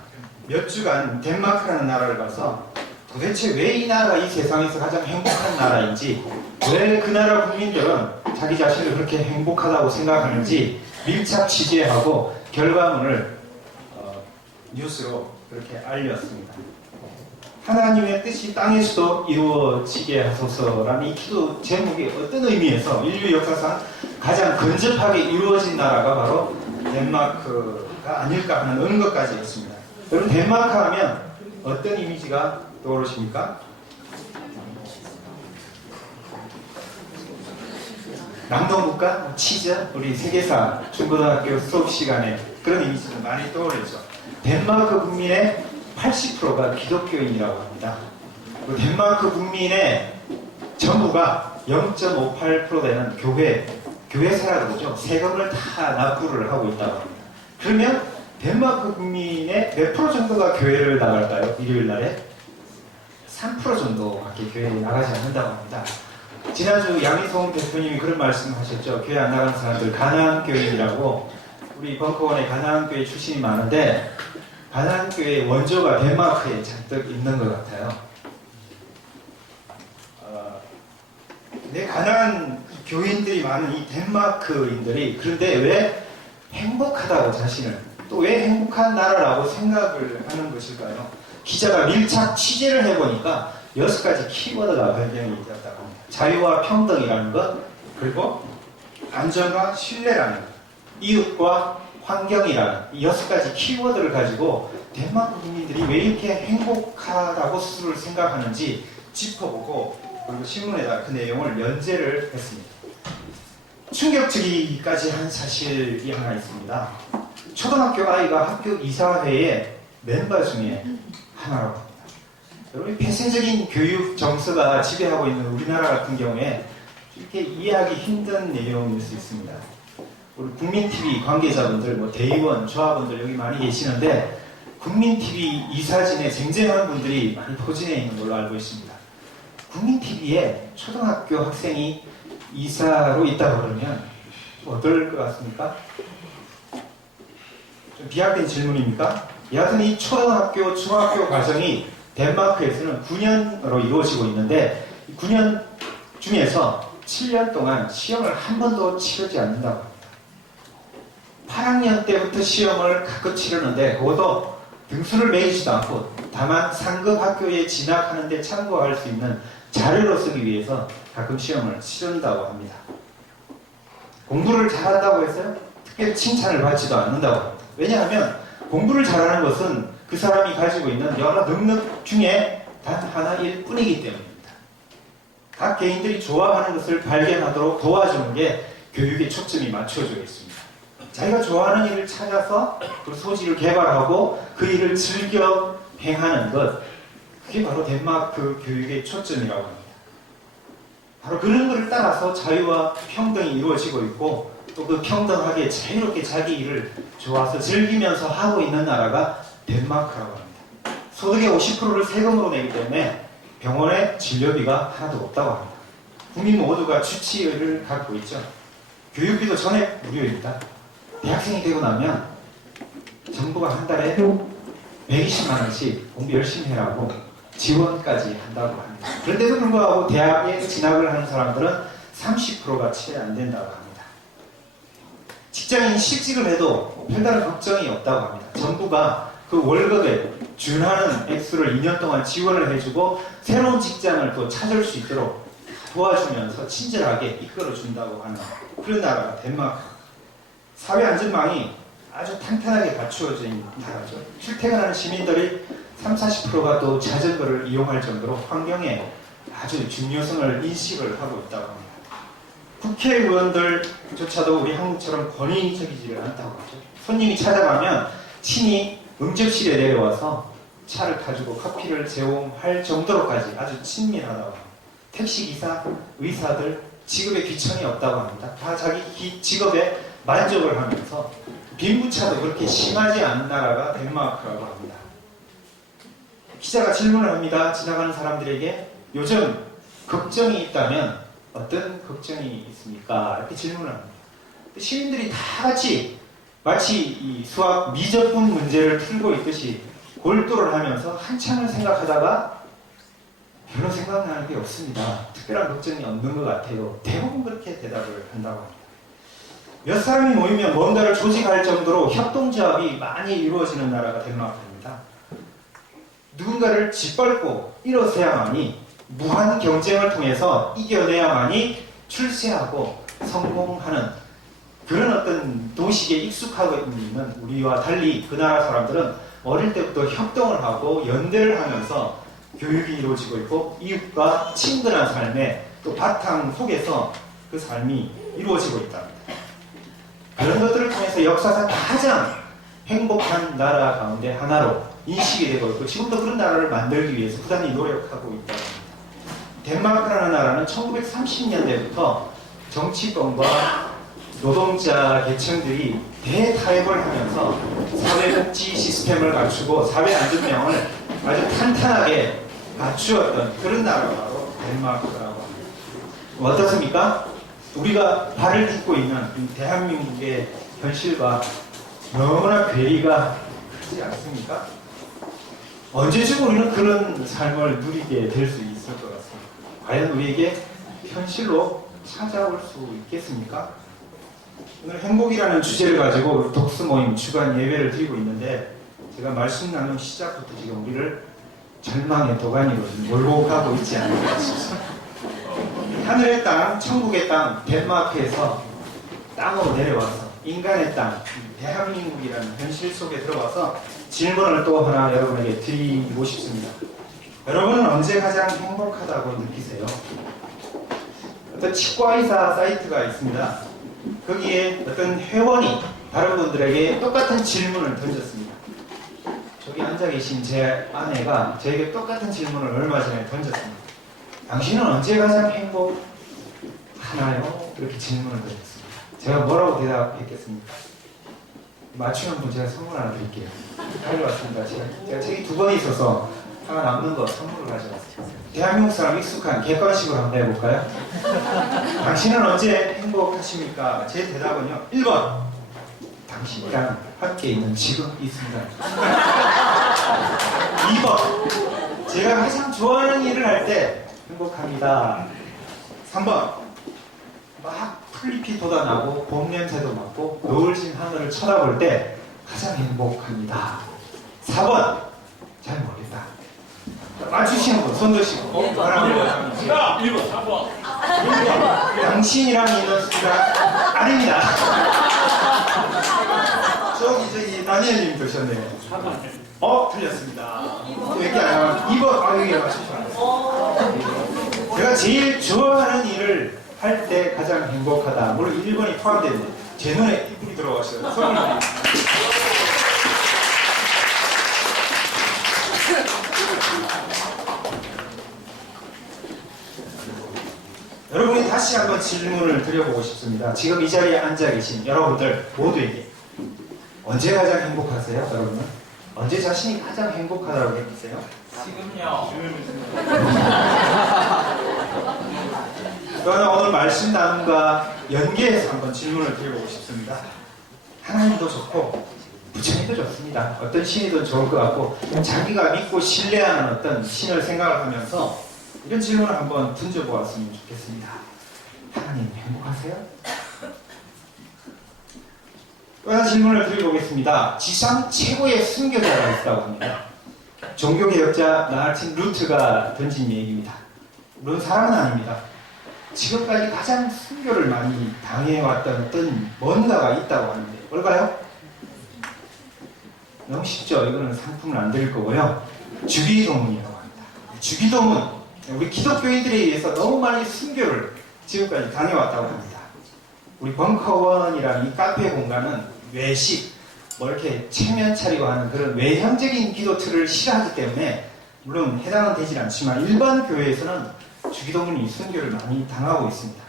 몇 주간 덴마크라는 나라를 가서 도대체 왜 이 나라가 이 세상에서 가장 행복한 나라인지, 왜 그 나라 국민들은 자기 자신을 그렇게 행복하다고 생각하는지 밀착 취재하고 결과물을 뉴스로 그렇게 알렸습니다. 하나님의 뜻이 땅에서도 이루어지게 하소서라는 이 기도 제목이 어떤 의미에서 인류 역사상 가장 근접하게 이루어진 나라가 바로 덴마크가 아닐까 하는 은거까지 있습니다. 여러분, 덴마크 하면 어떤 이미지가 떠오르십니까? 남동국가? 치즈? 우리 세계사 중고등학교 수업 시간에 그런 이미지도 많이 떠오르죠. 덴마크 국민의 80%가 기독교인이라고 합니다. 덴마크 국민의 전부가 0.58% 되는 교회사라고 그러죠. 세금을 다 납부를 하고 있다고 합니다. 그러면 덴마크 국민의 몇 프로 정도가 교회를 나갈까요? 일요일 날에? 3% 정도밖에 교회에 나가지 않는다고 합니다. 지난주 양희성 대표님이 그런 말씀하셨죠. 교회 안 나가는 사람들 가나안교인이라고. 우리 벙커원에 가나안교회 출신이 많은데 가나안교회 원조가 덴마크에 잔뜩 있는 것 같아요. 가나안 교인들이 많은 이 덴마크인들이 그런데 왜 행복하다고 자신을, 또 왜 행복한 나라라고 생각을 하는 것일까요? 기자가 밀착 취재를 해보니까 6가지 키워드가 발견이 되었다고 합니다. 자유와 평등이라는 것, 그리고 안전과 신뢰라는 것, 이웃과 환경이라는 이 6가지 키워드를 가지고 덴마크 국민들이 왜 이렇게 행복하다고 스스로를 생각하는지 짚어보고, 그리고 신문에다 그 내용을 연재를 했습니다. 충격적이기까지 한 사실이 하나 있습니다. 초등학교 아이가 학교 이사회의 멤버 중에 하나라고 합니다. 여러분, 폐쇄적인 교육 정서가 지배하고 있는 우리나라 같은 경우에 이렇게 이해하기 힘든 내용일 수 있습니다. 우리 국민TV 관계자분들, 대의원, 조합원들 여기 많이 계시는데 국민TV 이사진에 쟁쟁한 분들이 많이 포진해 있는 걸로 알고 있습니다. 국민TV에 초등학교 학생이 이사로 있다고 그러면 어떨 것 같습니까? 좀 비약된 질문입니까? 여하튼 이 초등학교, 중학교 과정이 덴마크에서는 9년으로 이루어지고 있는데 9년 중에서 7년 동안 시험을 한 번도 치르지 않는다고 합니다. 8학년 때부터 시험을 가끔 치르는데 그것도 등수를 매기지도 않고 다만 상급 학교에 진학하는 데 참고할 수 있는 자료로 쓰기 위해서 가끔 시험을 치른다고 합니다. 공부를 잘한다고 해서요? 특별히 칭찬을 받지도 않는다고 합니다. 왜냐하면 공부를 잘하는 것은 그 사람이 가지고 있는 여러 능력 중에 단 하나일 뿐이기 때문입니다. 각 개인들이 좋아하는 것을 발견하도록 도와주는 게 교육에 초점이 맞춰져 있습니다. 자기가 좋아하는 일을 찾아서 그 소질을 개발하고 그 일을 즐겨 행하는 것, 그게 바로 덴마크 교육의 초점이라고 합니다. 바로 그런 것을 따라서 자유와 평등이 이루어지고 있고 또 그 평등하게 자유롭게 자기 일을 좋아서 즐기면서 하고 있는 나라가 덴마크라고 합니다. 소득의 50%를 세금으로 내기 때문에 병원에 진료비가 하나도 없다고 합니다. 국민 모두가 주치의를 갖고 있죠. 교육비도 전액 무료입니다. 대학생이 되고 나면 정부가 한 달에 120만 원씩 공부 열심히 해라고 지원까지 한다고 합니다. 그런데도 불구하고 대학에 진학을 하는 사람들은 30%가 채 안 된다고 합니다. 직장인 실직을 해도 별다른 걱정이 없다고 합니다. 정부가 그 월급에 준하는 액수를 2년 동안 지원을 해주고 새로운 직장을 또 찾을 수 있도록 도와주면서 친절하게 이끌어준다고 하는 그런 나라가 덴마크. 사회 안전망이 아주 탄탄하게 갖추어진 나라죠. 출퇴근하는 시민들이 30~40%가 또 자전거를 이용할 정도로 환경에 아주 중요성을 인식을 하고 있다고 합니다. 국회의원들조차도 우리 한국처럼 권위적이지를 않다고 하죠. 손님이 찾아가면 친히 응접실에 내려와서 차를 타주고 커피를 제공할 정도로까지 아주 친밀하다고 합니다. 택시기사, 의사들, 직업에 귀천이 없다고 합니다. 다 자기 직업에 만족을 하면서 빈부차도 그렇게 심하지 않은 나라가 덴마크라고 합니다. 기자가 질문을 합니다. 지나가는 사람들에게 요즘 걱정이 있다면 어떤 걱정이 있습니까? 이렇게 질문을 합니다. 시민들이 다 같이 마치 이 수학 미적분 문제를 풀고 있듯이 골똘을 하면서 한참을 생각하다가 별로 생각나는 게 없습니다. 특별한 걱정이 없는 것 같아요. 대부분 그렇게 대답을 한다고 합니다. 몇 사람이 모이면 뭔가를 조직할 정도로 협동조합이 많이 이루어지는 나라가 덴마크입니다. 누군가를 짓밟고 일어서야만이 무한 경쟁을 통해서 이겨내야만이 출세하고 성공하는 그런 어떤 도식에 익숙하고 있는 우리와 달리 그 나라 사람들은 어릴 때부터 협동을 하고 연대를 하면서 교육이 이루어지고 있고 이웃과 친근한 삶의 또 바탕 속에서 그 삶이 이루어지고 있답니다. 그런 것들을 통해서 역사상 가장 행복한 나라 가운데 하나로 인식이 되고 있고 지금도 그런 나라를 만들기 위해서 부단히 노력하고 있다고 합니다. 덴마크라는 나라는 1930년대부터 정치권과 노동자 계층들이 대타협을 하면서 사회복지 시스템을 갖추고 사회 안전망을 아주 탄탄하게 갖추었던 그런 나라가 바로 덴마크라고 합니다. 어떻습니까? 우리가 발을 딛고 있는 이 대한민국의 현실과 너무나 괴리가 크지 않습니까? 언제쯤 우리는 그런 삶을 누리게 될 수 있을 것 같습니다. 과연 우리에게 현실로 찾아올 수 있겠습니까? 오늘 행복이라는 주제를 가지고 독서 모임 주간 예배를 드리고 있는데 제가 말씀 나눈 시작부터 지금 우리를 절망의 도가니로 몰고 가고 있지 않을까 싶습니다. 하늘의 땅, 천국의 땅, 덴마크에서 땅으로 내려와서 인간의 땅, 대한민국이라는 현실 속에 들어와서 질문을 또 하나 여러분에게 드리고 싶습니다. 여러분은 언제 가장 행복하다고 느끼세요? 어떤 치과의사 사이트가 있습니다. 거기에 어떤 회원이 다른 분들에게 똑같은 질문을 던졌습니다. 저기 앉아 계신 제 아내가 저에게 똑같은 질문을 얼마 전에 던졌습니다. 당신은 언제 가장 행복하나요? 이렇게 질문을 던졌습니다. 제가 뭐라고 대답했겠습니까? 맞추는 분 제가 선물 하나 드릴게요. 가져왔습니다. 제가 책이 2번 있어서 하나 남는 거 선물을 가져왔습니다. 대한민국 사람 익숙한 객관식으로 한번 해볼까요? 당신은 언제 행복하십니까? 제 대답은요. 1번. 당신이랑 함께 있는 지금 이 순간. 2번. 제가 가장 좋아하는 일을 할 때 행복합니다. 3번. 막 풀잎이 돋아나고 봄 냄새도 맡고 노을진 하늘을 쳐다볼 때 가장 행복합니다. 4번. 잘 모르겠다. 맞추시는 분, 손 드시고. 1번, 3번. 당신이랑 있는 순간, 아닙니다. 저기, 다니엘님 드셨네요. 틀렸습니다. 왜 이렇게 안 하면 2번, 여기 맞추시면. 제가 제일 좋아하는 일을 할 때 가장 행복하다. 물론 1번이 포함되는데, 제 눈에 이불이 들어가셔서 손을 여러분이 다시 한번 질문을 드려보고 싶습니다. 지금 이 자리에 앉아 계신 여러분들 모두에게 언제 가장 행복하세요? 여러분은? 언제 자신이 가장 행복하다고 느끼세요? 지금요. 저는 오늘 말씀 나눔과 연계해서 한번 질문을 드려보고 싶습니다. 하나님도 좋고 부처님도 좋습니다. 어떤 신이든 좋을 것 같고 자기가 믿고 신뢰하는 어떤 신을 생각을 하면서 이런 질문을 한번 던져보았으면 좋겠습니다. 하나님 행복하세요? 또 하나 질문을 드려보겠습니다. 지상 최고의 순교자가 있다고 합니다. 종교개혁자 마르틴 루트가 던진 얘기입니다. 물론 사람은 아닙니다. 지금까지 가장 순교를 많이 당해왔던 어떤 뭔가가 있다고 하는데 뭘까요? 너무 쉽죠? 이거는 상품을 안 드릴 거고요. 주기도문이라고 합니다. 주기도문, 우리 기독교인들에 의해서 너무 많이 순교를 지금까지 당해왔다고 합니다. 우리 벙커원이라는 이 카페 공간은 외식, 뭐 이렇게 체면 차리고 하는 그런 외향적인 기도 틀을 싫어하기 때문에 물론 해당은 되질 않지만 일반 교회에서는 주기도문이 순교를 많이 당하고 있습니다.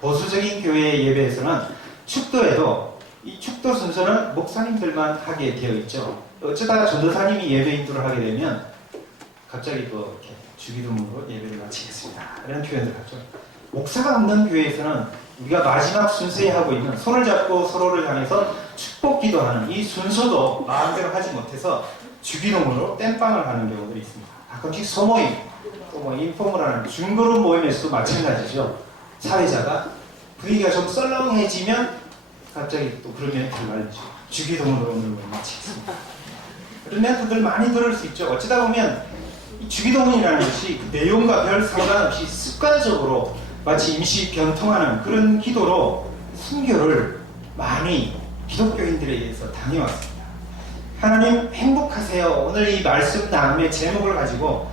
보수적인 교회 예배에서는 축도에도 이 축도 순서는 목사님들만 하게 되어 있죠. 어쩌다가 전도사님이 예배 인도를 하게 되면 갑자기 또 이렇게 주기도문으로 예배를 마치겠습니다. 이런 표현을 하죠. 목사가 없는 교회에서는 우리가 마지막 순서에 하고 있는 손을 잡고 서로를 향해서 축복 기도하는 이 순서도 마음대로 하지 못해서 주기도문으로 땜빵을 하는 경우들이 있습니다. 가끔씩 소모임, 또 뭐 인포멀한 중그룹 모임에서도 마찬가지죠. 사회자가 분위기가 좀 썰렁해지면 갑자기 또 그런 멘트를 날리죠. 주기도문으로 오늘 모임 마치겠습니다. 그런 멘트들 많이 들을 수 있죠. 어쩌다 보면 이 주기도문이라는 것이 그 내용과 별 상관없이 습관적으로 마치 임시 변통하는 그런 기도로 순교를 많이 기독교인들에 의해서 당해왔습니다. 하나님 행복하세요. 오늘 이 말씀 나눔의 제목을 가지고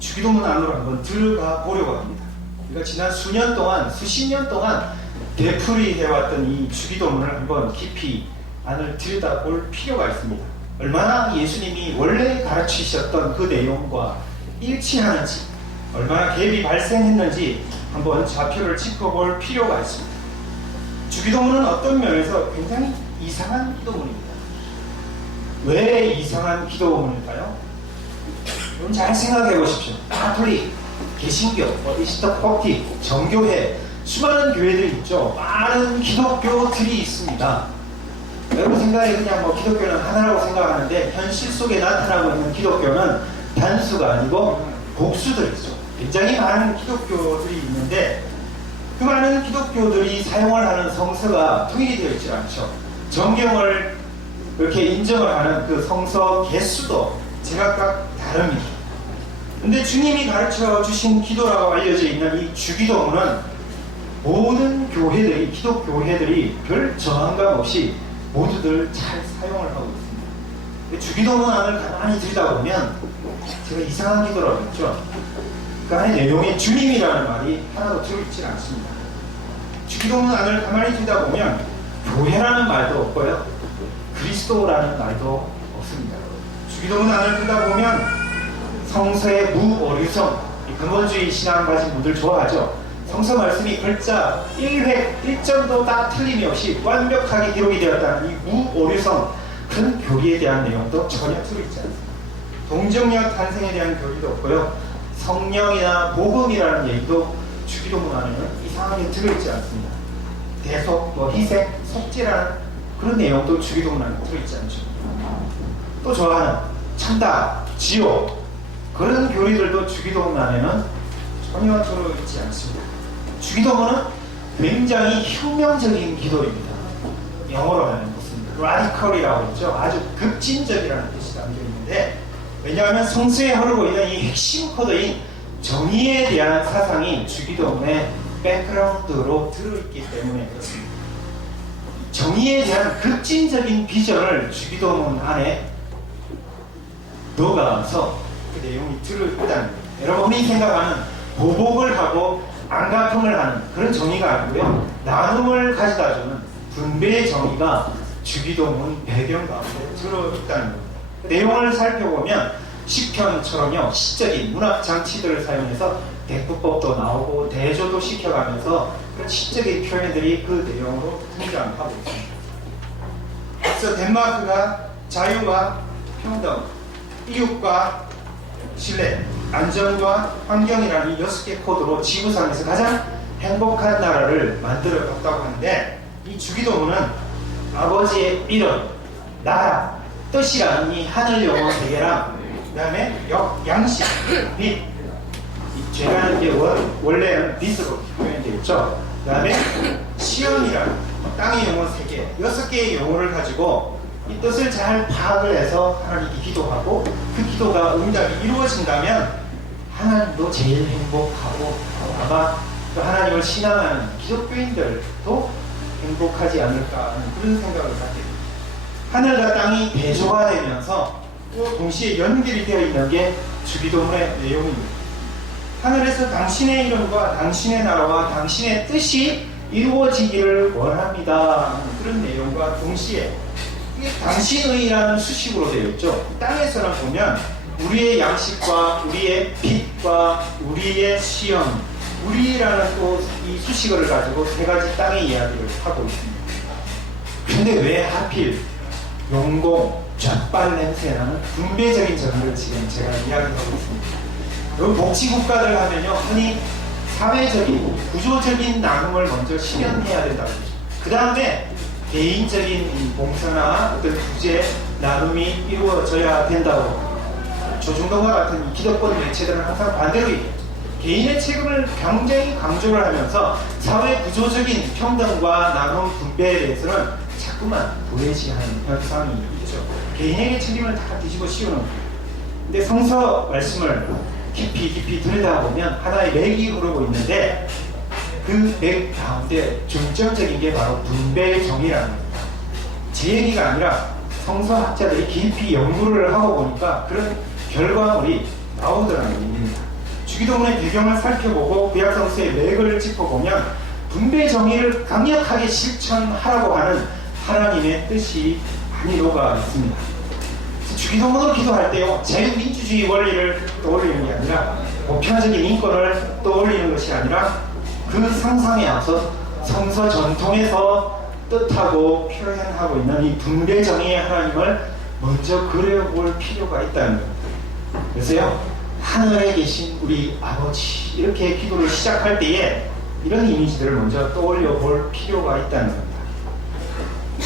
주기도문 안으로 한번 들어가 보려고 합니다. 우리가 지난 수년 동안, 수십 년 동안 되풀이 해왔던 이 주기도문을 한번 깊이 안을 들여다볼 필요가 있습니다. 얼마나 예수님이 원래 가르치셨던 그 내용과 일치하는지, 얼마나 갭이 발생했는지 한번 좌표를 짚어볼 필요가 있습니다. 주기도문은 어떤 면에서 굉장히 이상한 기도문입니다. 왜 이상한 기도문일까요? 여러분 잘 생각해 보십시오. 가톨릭, 개신교, 이스터 폭티, 정교회, 수많은 교회들이 있죠. 많은 기독교들이 있습니다. 여러분 생각에 그냥 뭐 기독교는 하나라고 생각하는데 현실 속에 나타나고 있는 기독교는 단수가 아니고 복수들이죠. 굉장히 많은 기독교들이 있는데 그 많은 기독교들이 사용을 하는 성서가 통일이 되어 있지 않죠. 정경을 이렇게 인정을 하는 그 성서 개수도 제각각 다릅니다. 근데 주님이 가르쳐 주신 기도라고 알려져 있는 이 주기도문은 모든 교회들이, 기독교회들이 별 저항감 없이 모두들 잘 사용을 하고 있습니다. 주기도문 안을 가만히 들여다보면 제가 이상한 기도라고 했죠. 그 안에 내용에 주님이라는 말이 하나도 들어있지 않습니다. 주기도문 안을 가만히 들여다보면 교회라는 말도 없고요. 그리스도라는 말도 없습니다. 주기도문 안을 들여다보면 성서의 무오류성, 근본주의 신앙 가진 분들 좋아하죠. 성서 말씀이 글자 1획 1점도 다 틀림이 없이 완벽하게 기록이 되었다는 이 무오류성, 그런 교리에 대한 내용도 전혀 들어있지 않습니다. 동정녀 탄생에 대한 교리도 없고요. 성령이나 복음이라는 얘기도 주기도문 안에는 이상하게 들어있지 않습니다. 대속, 희생, 속죄라는 그런 내용도 주기도문 안에 들어있지 않죠. 또 좋아하는 천당, 지옥, 그런 교리들도 주기도문 안에는 전혀 들어있지 않습니다. 주기도문은 굉장히 혁명적인 기도입니다. 영어로 하는 것은 radical이라고 했죠. 아주 급진적이라는 뜻이 담겨 있는데, 왜냐하면 성서에 흐르고 있는 이 핵심 코드인 정의에 대한 사상이 주기도문의 백그라운드로 들어있기 때문에 그렇습니다. 정의에 대한 급진적인 비전을 주기도문 안에 넣어가면서 그 내용이 들어있다는 거예요. 여러분이 생각하는 보복을 하고 안가품을 하는 그런 정의가 아니고요. 나눔을 가져다주는 분배의 정의가 주기도문 배경 가운데 들어있다는 겁니다. 내용을 살펴보면 시편처럼요, 시적인 문학 장치들을 사용해서 대꾸법도 나오고 대조도 시켜가면서 그런 시적인 표현들이 그 내용으로 등장하고 있습니다. 그래서 덴마크가 자유와 평등, 이웃과 신뢰, 안전과 환경이라는 이 6개 코드로 지구상에서 가장 행복한 나라를 만들어 갔다고 하는데, 이 주기도문은 아버지의 이름, 나라, 뜻이라는 이 하늘 영어 세계랑 그 다음에 양식, 빛, 죄라는 게 원래는 빛으로 표현되어 있죠. 그 다음에 시험이라는 땅의 영어 세계, 6개의 영어를 가지고 이 뜻을 잘 파악을 해서 하나님께 기도하고 그 기도가 응답이 이루어진다면 하나님도 제일 행복하고 아마 그 하나님을 신앙하는 기독교인들도 행복하지 않을까 하는 그런 생각을 갖게 됩니다. 하늘과 땅이 대조화되면서 또 동시에 연결이 되어 있는 게 주기도문의 내용입니다. 하늘에서 당신의 이름과 당신의 나라와 당신의 뜻이 이루어지기를 원합니다. 그런 내용과 동시에 이게 당신의라는 수식으로 되어 있죠. 땅에서는 보면 우리의 양식과 우리의 빛과 우리의 시험, 우리라는 또 이 수식어를 가지고 세 가지 땅의 이야기를 하고 있습니다. 근데 왜 하필 용공, 잣발 냄새나는 분배적인 정의를 지금 제가 이야기하고 있습니다. 여러분 복지국가들 하면요 흔히 사회적인 구조적인 나눔을 먼저 실현해야 된다고 합니다. 그 다음에 개인적인 봉사나 어떤 구제 나눔이 이루어져야 된다고 조중동과 같은 기득권 매체들은 항상 반대로 얘기해요. 개인의 책임을 굉장히 강조를 하면서 사회 구조적인 평등과 나눔 분배에 대해서는 자꾸만 도외시하는 현상이 있죠. 개인에게 책임을 다 뒤집어 씌우는 거예요. 근데 성서 말씀을 깊이 들여다보면 하나의 맥이 흐르고 있는데 그 맥 가운데 중점적인 게 바로 분배의 정의라는 겁니다. 제 얘기가 아니라 성서학자들이 깊이 연구를 하고 보니까 그런 결과물이 나오더라는 얘기입니다. 주기도문의 배경을 살펴보고 구약성서의 맥을 짚어보면 분배 정의를 강력하게 실천하라고 하는 하나님의 뜻이 많이 녹아 있습니다. 주기도문으로 기도할 때요 자유민주주의 원리를 떠올리는 게 아니라 보편적인 인권을 떠올리는 것이 아니라 그 상상에 앞서 성서 전통에서 뜻하고 표현하고 있는 이 분배 정의의 하나님을 먼저 그려볼 필요가 있다는 겁니다. 그래서요 하늘에 계신 우리 아버지 이렇게 기도를 시작할 때에 이런 이미지들을 먼저 떠올려 볼 필요가 있다는 겁니다.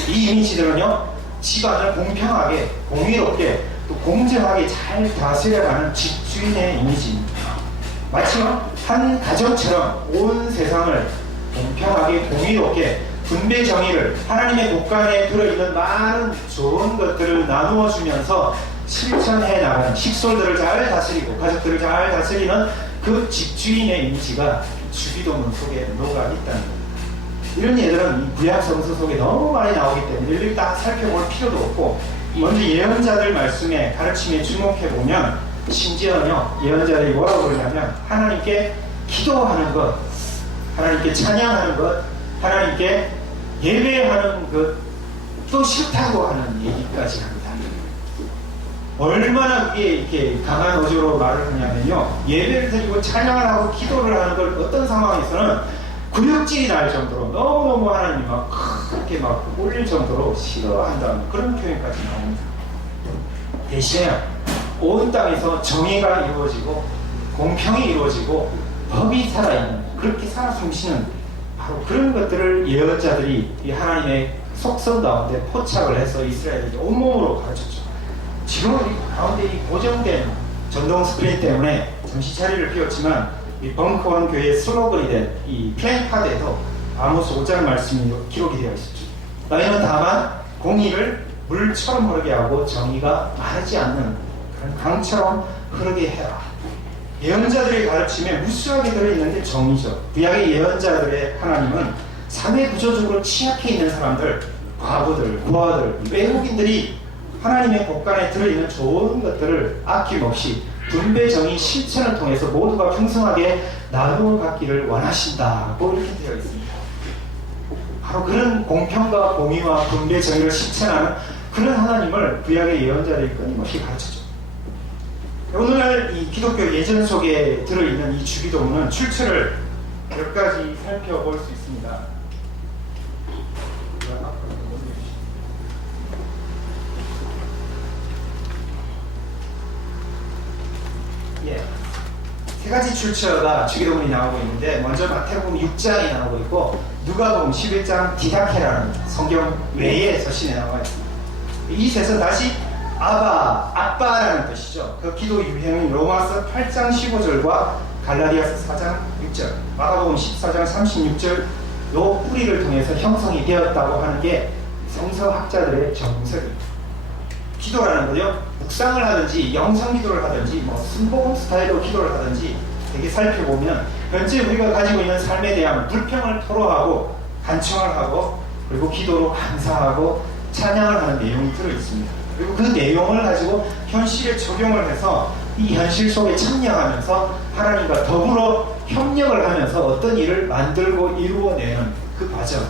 이 이미지들은요 집안을 공평하게 공의롭게 또 공정하게 잘 다스려가는 집주인의 이미지입니다. 마치 한 가정처럼 온 세상을 공평하게 공의롭게 분배 정의를 하나님의 국간에 들어있는 많은 좋은 것들을 나누어 주면서 실천해 나가는 식솔들을 잘 다스리고 가족들을 잘 다스리는 그 집주인의 이미지가 주기도문 속에 녹아 있다는 겁니다. 이런 예들은 이 구약 성서 속에 너무 많이 나오기 때문에 일일이 다 살펴볼 필요도 없고 먼저 예언자들 말씀에 가르침에 주목해 보면 심지어는요 예언자들이 뭐라고 그러냐면 하나님께 기도하는 것, 하나님께 찬양하는 것, 하나님께 예배하는 것도 싫다고 하는 얘기까지 합니다. 얼마나 그게 이렇게 강한 어조로 말을 하냐면요 예배를 드리고 찬양을 하고 기도를 하는 걸 어떤 상황에서는 구역질이 날 정도로 너무너무 하나님이 막 그렇게 막 올릴 정도로 싫어한다는 그런 표현까지 나옵니다. 대신에 온 땅에서 정의가 이루어지고 공평이 이루어지고 법이 살아있는 그렇게 살아 숨쉬는 바로 그런 것들을 예언자들이 이 하나님의 속성 가운데 포착을 해서 이스라엘에게 온몸으로 가르쳤죠. 지금 우리 가운데 이 고정된 전동 스크린 때문에 잠시 자리를 비웠지만 이 벙커원 교회 슬로건이 된 이 플랜카드에도 아모스 5장 말씀이 기록이 되어 있었죠. 너희는 다만 공의를 물처럼 흐르게 하고 정의가 마르지 않는 그런 강처럼 흐르게 해라. 예언자들의 가르침에 무수하게 들어있는데 정의죠. 구약의 예언자들의 하나님은 사회 구조적으로 취약해 있는 사람들, 과부들, 고아들, 외국인들이 하나님의 곳간에 들어있는 좋은 것들을 아낌없이 분배 정의 실천을 통해서 모두가 풍성하게 나누어 갖기를 원하신다고 이렇게 되어 있습니다. 바로 그런 공평과 공의와 분배 정의를 실천하는 그런 하나님을 구약의 예언자들이 끊임없이 가르쳐줘. 오늘날 이 기독교 예전 속에 들어있는 이 주기도문은 출처를 몇 가지 살펴볼 수 있습니다. 예, 세 가지 출처가 주기도문이 나오고 있는데 먼저 마태복음 6장이 나오고 있고 누가복음 11장 디다케라는 성경 외의 서신에 나와 있습니다. 이 셋은 다시 아빠라는 뜻이죠. 그 기도 유형인 로마서 8장 15절과 갈라디아서 4장 6절, 마가복음 14장 36절 요 뿌리를 통해서 형성이 되었다고 하는 게 성서학자들의 정석입니다. 기도라는 거요, 묵상을 하든지 영성 기도를 하든지 뭐 순복음 스타일로 기도를 하든지 되게 살펴보면 현재 우리가 가지고 있는 삶에 대한 불평을 토로하고 간청을 하고 그리고 기도로 감사하고 찬양을 하는 내용이 들어있습니다. 그리고 그 내용을 가지고 현실에 적용을 해서 이 현실 속에 참여하면서 하나님과 더불어 협력을 하면서 어떤 일을 만들고 이루어내는 그 과정,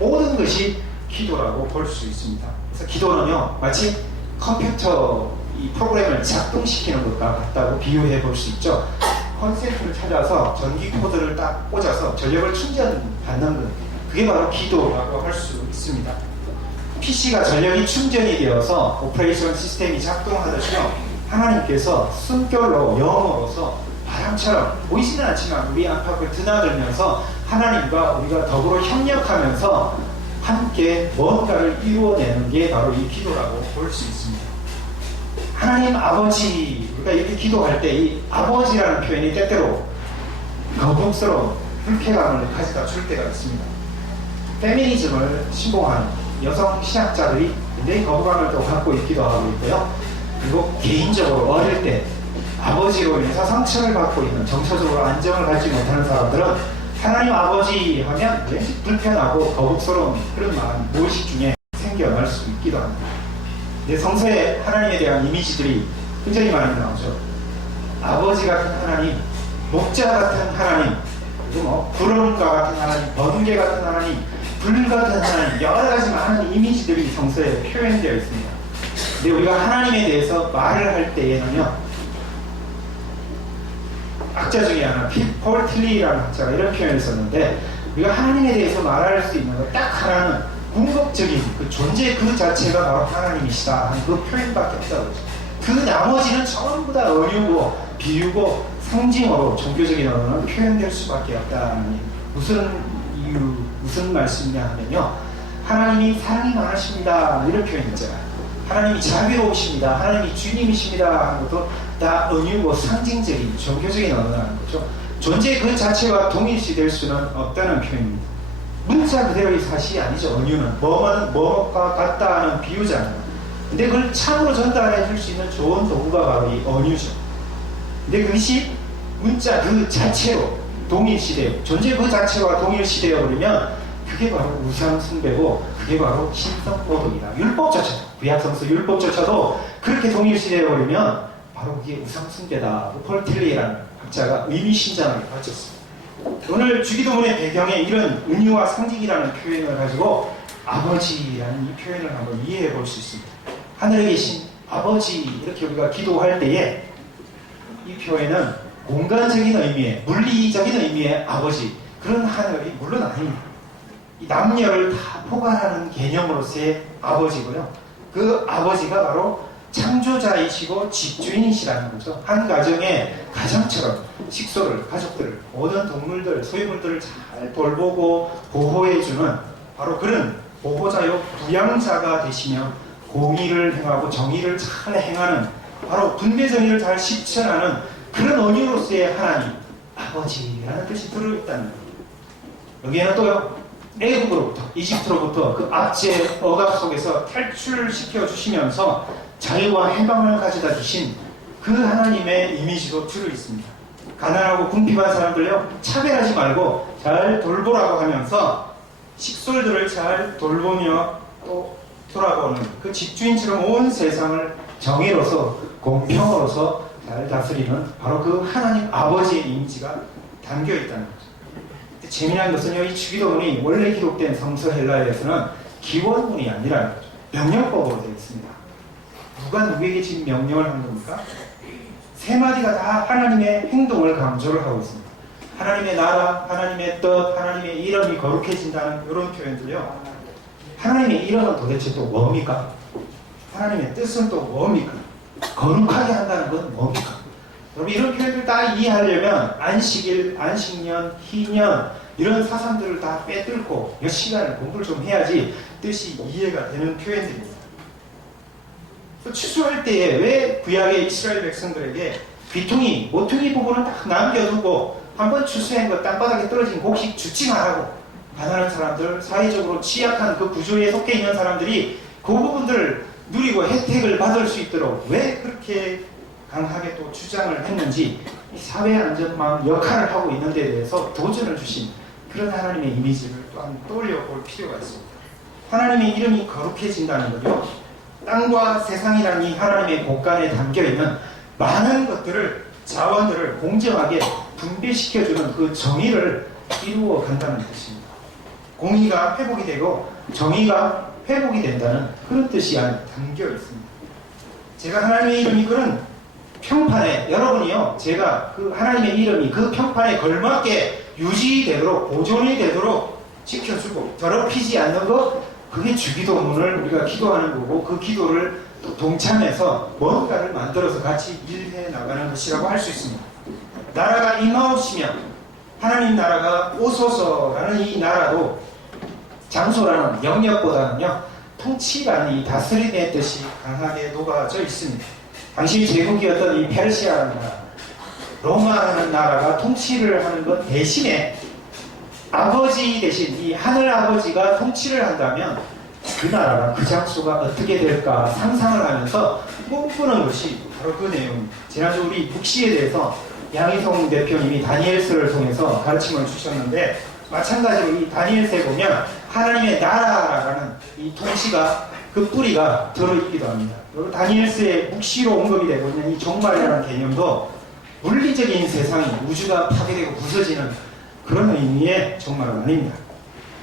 모든 것이 기도라고 볼 수 있습니다. 그래서 기도는요 마치 컴퓨터 이 프로그램을 작동시키는 것과 같다고 비유해 볼 수 있죠. 콘센트를 찾아서 전기 코드를 딱 꽂아서 전력을 충전받는 것, 그게 바로 기도라고 할 수 있습니다. PC가 전력이 충전이 되어서 오퍼레이션 시스템이 작동하듯이요 하나님께서 숨결로 영어로서 바람처럼 보이지는 않지만 우리 안팎을 드나들면서 하나님과 우리가 더불어 협력하면서 함께 뭔가를 이루어내는 게 바로 이 기도라고 볼 수 있습니다. 하나님 아버지, 우리가 이렇게 기도할 때 이 아버지라는 표현이 때때로 거북스러운 불쾌감을 가져다 줄 때가 있습니다. 페미니즘을 신봉하는 여성 신학자들이 굉장히 거부감을 또 갖고 있기도 하고 있고요. 그리고 개인적으로 어릴 때 아버지로 인해서 상처를 받고 있는, 정서적으로 안정을 갖지 못하는 사람들은 하나님 아버지 하면 왠지 불편하고 거북스러운 그런 마음 무의식 중에 생겨날 수 있기도 합니다. 근데 성서에 하나님에 대한 이미지들이 굉장히 많이 나오죠. 아버지 같은 하나님, 목자 같은 하나님, 그리고 뭐 구름과 같은 하나님, 번개 같은 하나님, 불 같은 하나님, 여러 가지 많은 이미지들이 성서에 표현되어 있습니다. 근데 우리가 하나님에 대해서 말을 할 때에는요, 학자 중에 하나 폴 틸리라는 학자가 이런 표현을 썼는데, 우리가 하나님에 대해서 말할 수 있는 것 딱 하나는 궁극적인 그 존재 그 자체가 바로 하나님이시다 하는 그 표현밖에 없다고 그러죠. 그 나머지는 전부 다 은유고 비유고 상징어로 종교적인 언어는 표현될 수밖에 없다는, 무슨 이유, 무슨 말씀이냐 하면요, 하나님이 사랑이 많으십니다 이런 표현이 있잖아요. 하나님이 자비로우십니다, 하나님이 주님이십니다 하는 것도 다 은유고 상징적인 종교적인 언어라는 거죠. 존재 그 자체와 동일시 될 수는 없다는 표현입니다. 문자 그대로의 사실이 아니죠. 은유는 뭐뭐과 같다 하는 비유잖아요. 근데 그걸 참으로 전달해 줄 수 있는 좋은 도구가 바로 이 은유죠. 근데 그것이 문자 그 자체로 동일시돼요. 존재 그 자체와 동일시되어 버리면 그게 바로 우상숭배고, 그게 바로 신성모독이다. 율법조차도, 구약성서 율법조차도 그렇게 동일시되어 버리면 바로 그게 우상숭배다. 폴 틸리라는 학자가 의미심장하게 가르쳤습니다. 오늘 주기도문의 배경에 이런 은유와 상징이라는 표현을 가지고 아버지라는 이 표현을 한번 이해해 볼 수 있습니다. 하늘에 계신 아버지, 이렇게 우리가 기도할 때에 이 표현은 공간적인 의미의, 물리적인 의미의 아버지, 그런 하늘이 물론 아닙니다. 이 남녀를 다 포괄하는 개념으로서의 아버지고요. 그 아버지가 바로 창조자이시고 집주인이시라는 거죠. 한 가정의 가장처럼 식소를, 가족들을, 모든 동물들, 소유물들을 잘 돌보고 보호해주는 바로 그런 보호자요 부양자가 되시며, 공의를 행하고 정의를 잘 행하는, 바로 분배정의를 잘 실천하는 그런 은유로서의 하나님 아버지라는 뜻이 들어있다는 거예요. 여기에는 또요, 애굽으로부터, 이집트로부터 그 압제 억압 속에서 탈출시켜 주시면서 자유와 해방을 가져다 주신 그 하나님의 이미지도 들어있습니다. 가난하고 궁핍한 사람들요, 차별하지 말고 잘 돌보라고 하면서 식솔들을 잘 돌보며 또 돌아보는 그 집주인처럼 온 세상을 정의로서 공평으로서 잘 다스리는 바로 그 하나님 아버지의 이미지가 담겨 있다는 거죠. 재미난 것은요, 이 주기도문이 원래 기록된 성서 헬라어에서는 기원문이 아니라는 거죠. 명령법으로 되어 있습니다. 누가 누구에게 지금 명령을 한 겁니까? 세 마디가 다 하나님의 행동을 강조를 하고 있습니다. 하나님의 나라, 하나님의 뜻, 하나님의 이름이 거룩해진다는 이런 표현들요. 하나님의 이름은 도대체 또 뭡니까? 하나님의 뜻은 또 뭡니까? 거룩하게 한다는 건 뭡니까? 여러분, 이런 표현들 다 이해하려면 안식일, 안식년, 희년 이런 사상들을 다 빼뚫고 몇 시간을 공부를 좀 해야지 뜻이 이해가 되는 표현들입니다. 추수할 때에 왜 구약의 이스라엘 백성들에게 귀퉁이, 모퉁이 부분을 딱 남겨두고 한번 추수한 것 땅바닥에 떨어진 곡식 주지 말라고, 가난한 사람들, 사회적으로 취약한 그 구조에 속해 있는 사람들이 그 부분들을 누리고 혜택을 받을 수 있도록 왜 그렇게 강하게 또 주장을 했는지, 이 사회안전망 역할을 하고 있는 데 대해서 도전을 주신 그런 하나님의 이미지를 또한 떠올려 볼 필요가 있습니다. 하나님의 이름이 거룩해진다는 거요, 땅과 세상이라는 이 하나님의 곳간에 담겨있는 많은 것들을, 자원들을 공정하게 분배시켜주는 그 정의를 이루어 간다는 뜻입니다. 공의가 회복이 되고 정의가 회복이 된다는 그런 뜻이 안에 담겨 있습니다. 제가 하나님의 이름이 그런 평판에, 여러분이요, 제가 그 하나님의 이름이 그 평판에 걸맞게 유지되도록, 보존이 되도록 지켜주고 더럽히지 않는 것, 그게 주기도문을 우리가 기도하는 거고, 그 기도를 또 동참해서 뭔가를 만들어서 같이 일해 나가는 것이라고 할 수 있습니다. 나라가 임하옵시며 하나님 나라가 오소서라는 이 나라도 장소라는 영역보다는요 통치라는 이 다스림의 뜻이 강하게 녹아져 있습니다. 당시 제국이었던 이 페르시아라는 나라, 로마라는 나라가 통치를 하는 것 대신에 아버지 대신 이 하늘 아버지가 통치를 한다면 그 나라가 그 장소가 어떻게 될까 상상을 하면서 꿈꾸는 것이 바로 그 내용입니다. 지난주 우리 북시에 대해서 양희성 대표님이 다니엘서를 통해서 가르침을 주셨는데 마찬가지로 이 다니엘서에 보면 하나님의 나라라는 이 통치가 그 뿌리가 들어있기도 합니다. 그리고 다니엘서의 북시로 언급이 되고 있는 이 종말이라는 개념도 물리적인 세상이 우주가 파괴되고 부서지는 그런 의미의 종말은 아닙니다.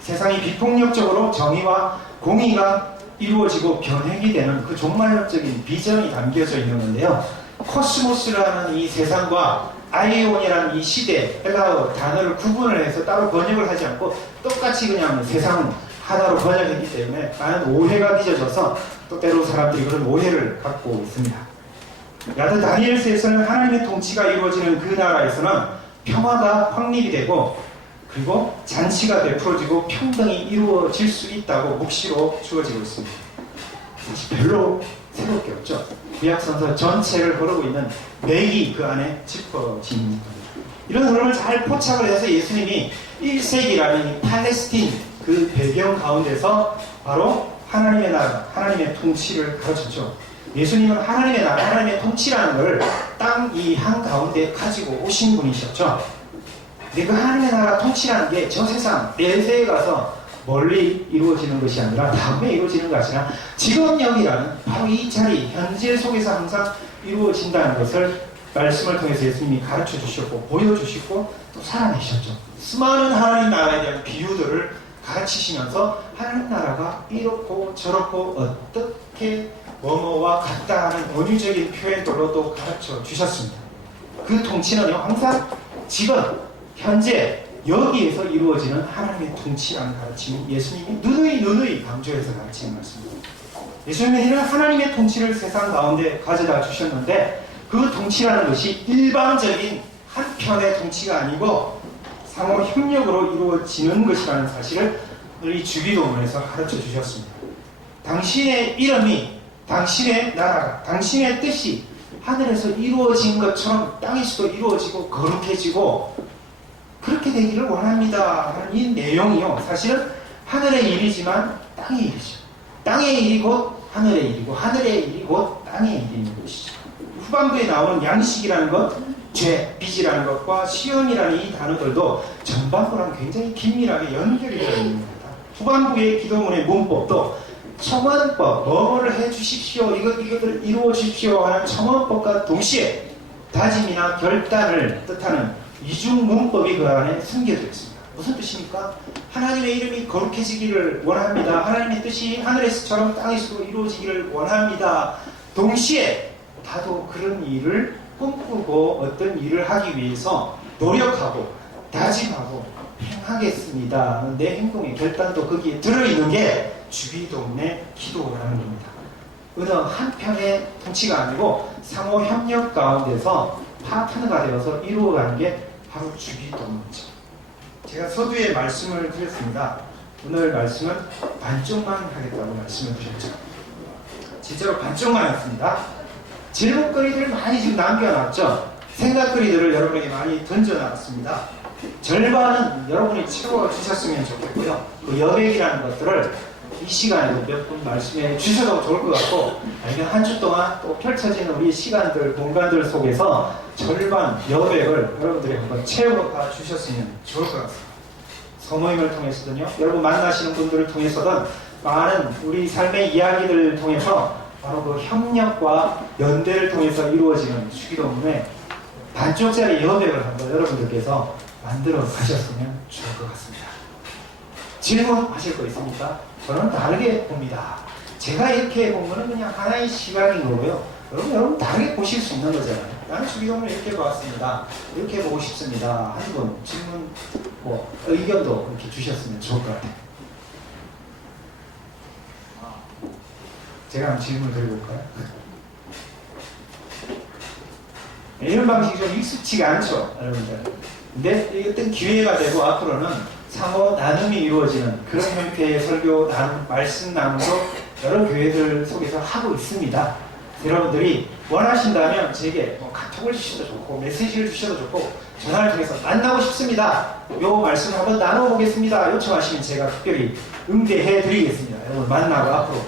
세상이 비폭력적으로 정의와 공의가 이루어지고 변혁이 되는 그 종말적인 비전이 담겨져 있는 건데요. 코스모스라는 이 세상과 아이온이라는 이 시대, 헬라어 단어를 구분을 해서 따로 번역을 하지 않고 똑같이 그냥 세상은 하나로 번역했기 때문에 많은 오해가 빚어져서 또 때로 사람들이 그런 오해를 갖고 있습니다. 야드 다니엘서에서는 하나님의 통치가 이루어지는 그 나라에서는 평화가 확립이 되고 그리고 잔치가 베풀어지고 평등이 이루어질 수 있다고 묵시로 주어지고 있습니다. 사실 별로 새로울 게 없죠. 구약선서 전체를 거르고 있는 맥이 그 안에 짚어집니다. 이런 흐름을 잘 포착을 해서 예수님이 1세기라는 이 팔레스틴 그 배경 가운데서 바로 하나님의 나라, 하나님의 통치를 가르쳤죠. 예수님은 하나님의 나라, 하나님의 통치라는 걸 땅 이 한가운데 가지고 오신 분이셨죠. 근데 그 하나님의 나라 통치라는 게 저 세상 내세에 가서 멀리 이루어지는 것이 아니라 다음에 이루어지는 것이 아니라 지금 여기라는 바로 이 자리, 현재 속에서 항상 이루어진다는 것을 말씀을 통해서 예수님이 가르쳐 주셨고 보여주시고 또 살아내셨죠. 수많은 하나님 나라에 대한 비유들을 가르치시면서 하나님 나라가 이렇고 저렇고 어떻게 뭐뭐와 같다 하는 은유적인 표현들로도 가르쳐 주셨습니다. 그 통치는요 항상 지금 현재 여기에서 이루어지는 하나님의 통치라는 가르침이 예수님이 누누이 강조해서 가르치는 말씀입니다. 예수님은 이런 하나님의 통치를 세상 가운데 가져다 주셨는데 그 통치라는 것이 일방적인 한편의 통치가 아니고 상호 협력으로 이루어지는 것이라는 사실을 우리 주기도문에서 가르쳐 주셨습니다. 당신의 이름이, 당신의 나라가, 당신의 뜻이 하늘에서 이루어진 것처럼 땅에서도 이루어지고 거룩해지고 그렇게 되기를 원합니다 하는 이 내용이요 사실은 하늘의 일이지만 땅의 일이죠. 땅의 일이 곧 하늘의 일이고 하늘의 일이 곧 땅의 일인 것이죠. 후반부에 나오는 양식이라는 것, 죄, 빚이라는 것과 시험이라는 이 단어들도 전반부랑 굉장히 긴밀하게 연결이 되어 있는 겁니다. 후반부의 기도문의 문법도 첨언법, 뭐를 해주십시오, 이것을 이루어 주십시오 하는 첨언법과 동시에 다짐이나 결단을 뜻하는 이중 문법이 그 안에 숨겨져 있습니다. 무슨 뜻입니까? 하나님의 이름이 거룩해지기를 원합니다. 하나님의 뜻이 하늘에서처럼 땅에서도 이루어지기를 원합니다. 동시에 나도 그런 일을 꿈꾸고 어떤 일을 하기 위해서 노력하고 다짐하고 행하겠습니다. 내 행동의 결단도 거기에 들어있는 게 주기도문의 기도라는 겁니다. 어느 한편의 통치가 아니고 상호 협력 가운데서 파트너가 되어서 이루어가는 게 바로 주기도문이죠. 제가 서두에 말씀을 드렸습니다. 오늘 말씀은 반쪽만 하겠다고 말씀을 드렸죠. 진짜로 반쪽만 했습니다. 질문거리들을 많이 지금 남겨놨죠. 생각거리들을 여러분에게 많이 던져놨습니다. 절반은 여러분이 채워주셨으면 좋겠고요. 그 여백이라는 것들을 이 시간에도 몇 분 말씀해 주셔도 좋을 것 같고 아니면 한 주 동안 또 펼쳐지는 우리 시간들, 공간들 속에서 절반 여백을 여러분들이 한번 채워가 주셨으면 좋을 것 같습니다. 소모임을 통해서든요, 여러분 만나시는 분들을 통해서든 많은 우리 삶의 이야기들을 통해서 바로 그 협력과 연대를 통해서 이루어지는 주기도문에 반쪽짜리 여백을 한번 여러분들께서 만들어 가셨으면 좋을 것 같습니다. 질문하실 거 있습니까? 저는 다르게 봅니다. 제가 이렇게 본 거는 그냥 하나의 시각인 거고요. 여러분 다르게 보실 수 있는 거잖아요. 나는 주기도문을 이렇게 봤습니다. 이렇게 보고 싶습니다. 한 분 질문, 의견도 그렇게 주셨으면 좋을 것 같아요. 제가 한번 질문 드려볼까요? 이런 방식이 좀 익숙치가 않죠, 여러분들. 근데 이 어떤 기회가 되고 앞으로는 상호 나눔이 이루어지는 그런 형태의 설교 나눔, 말씀 나눔도 여러 교회들 속에서 하고 있습니다. 여러분들이 원하신다면 제게 뭐 카톡을 주셔도 좋고 메시지를 주셔도 좋고 전화를 통해서 만나고 싶습니다. 요 말씀을 한번 나눠보겠습니다. 요청하시면 제가 특별히 응대해 드리겠습니다. 여러분 만나고 앞으로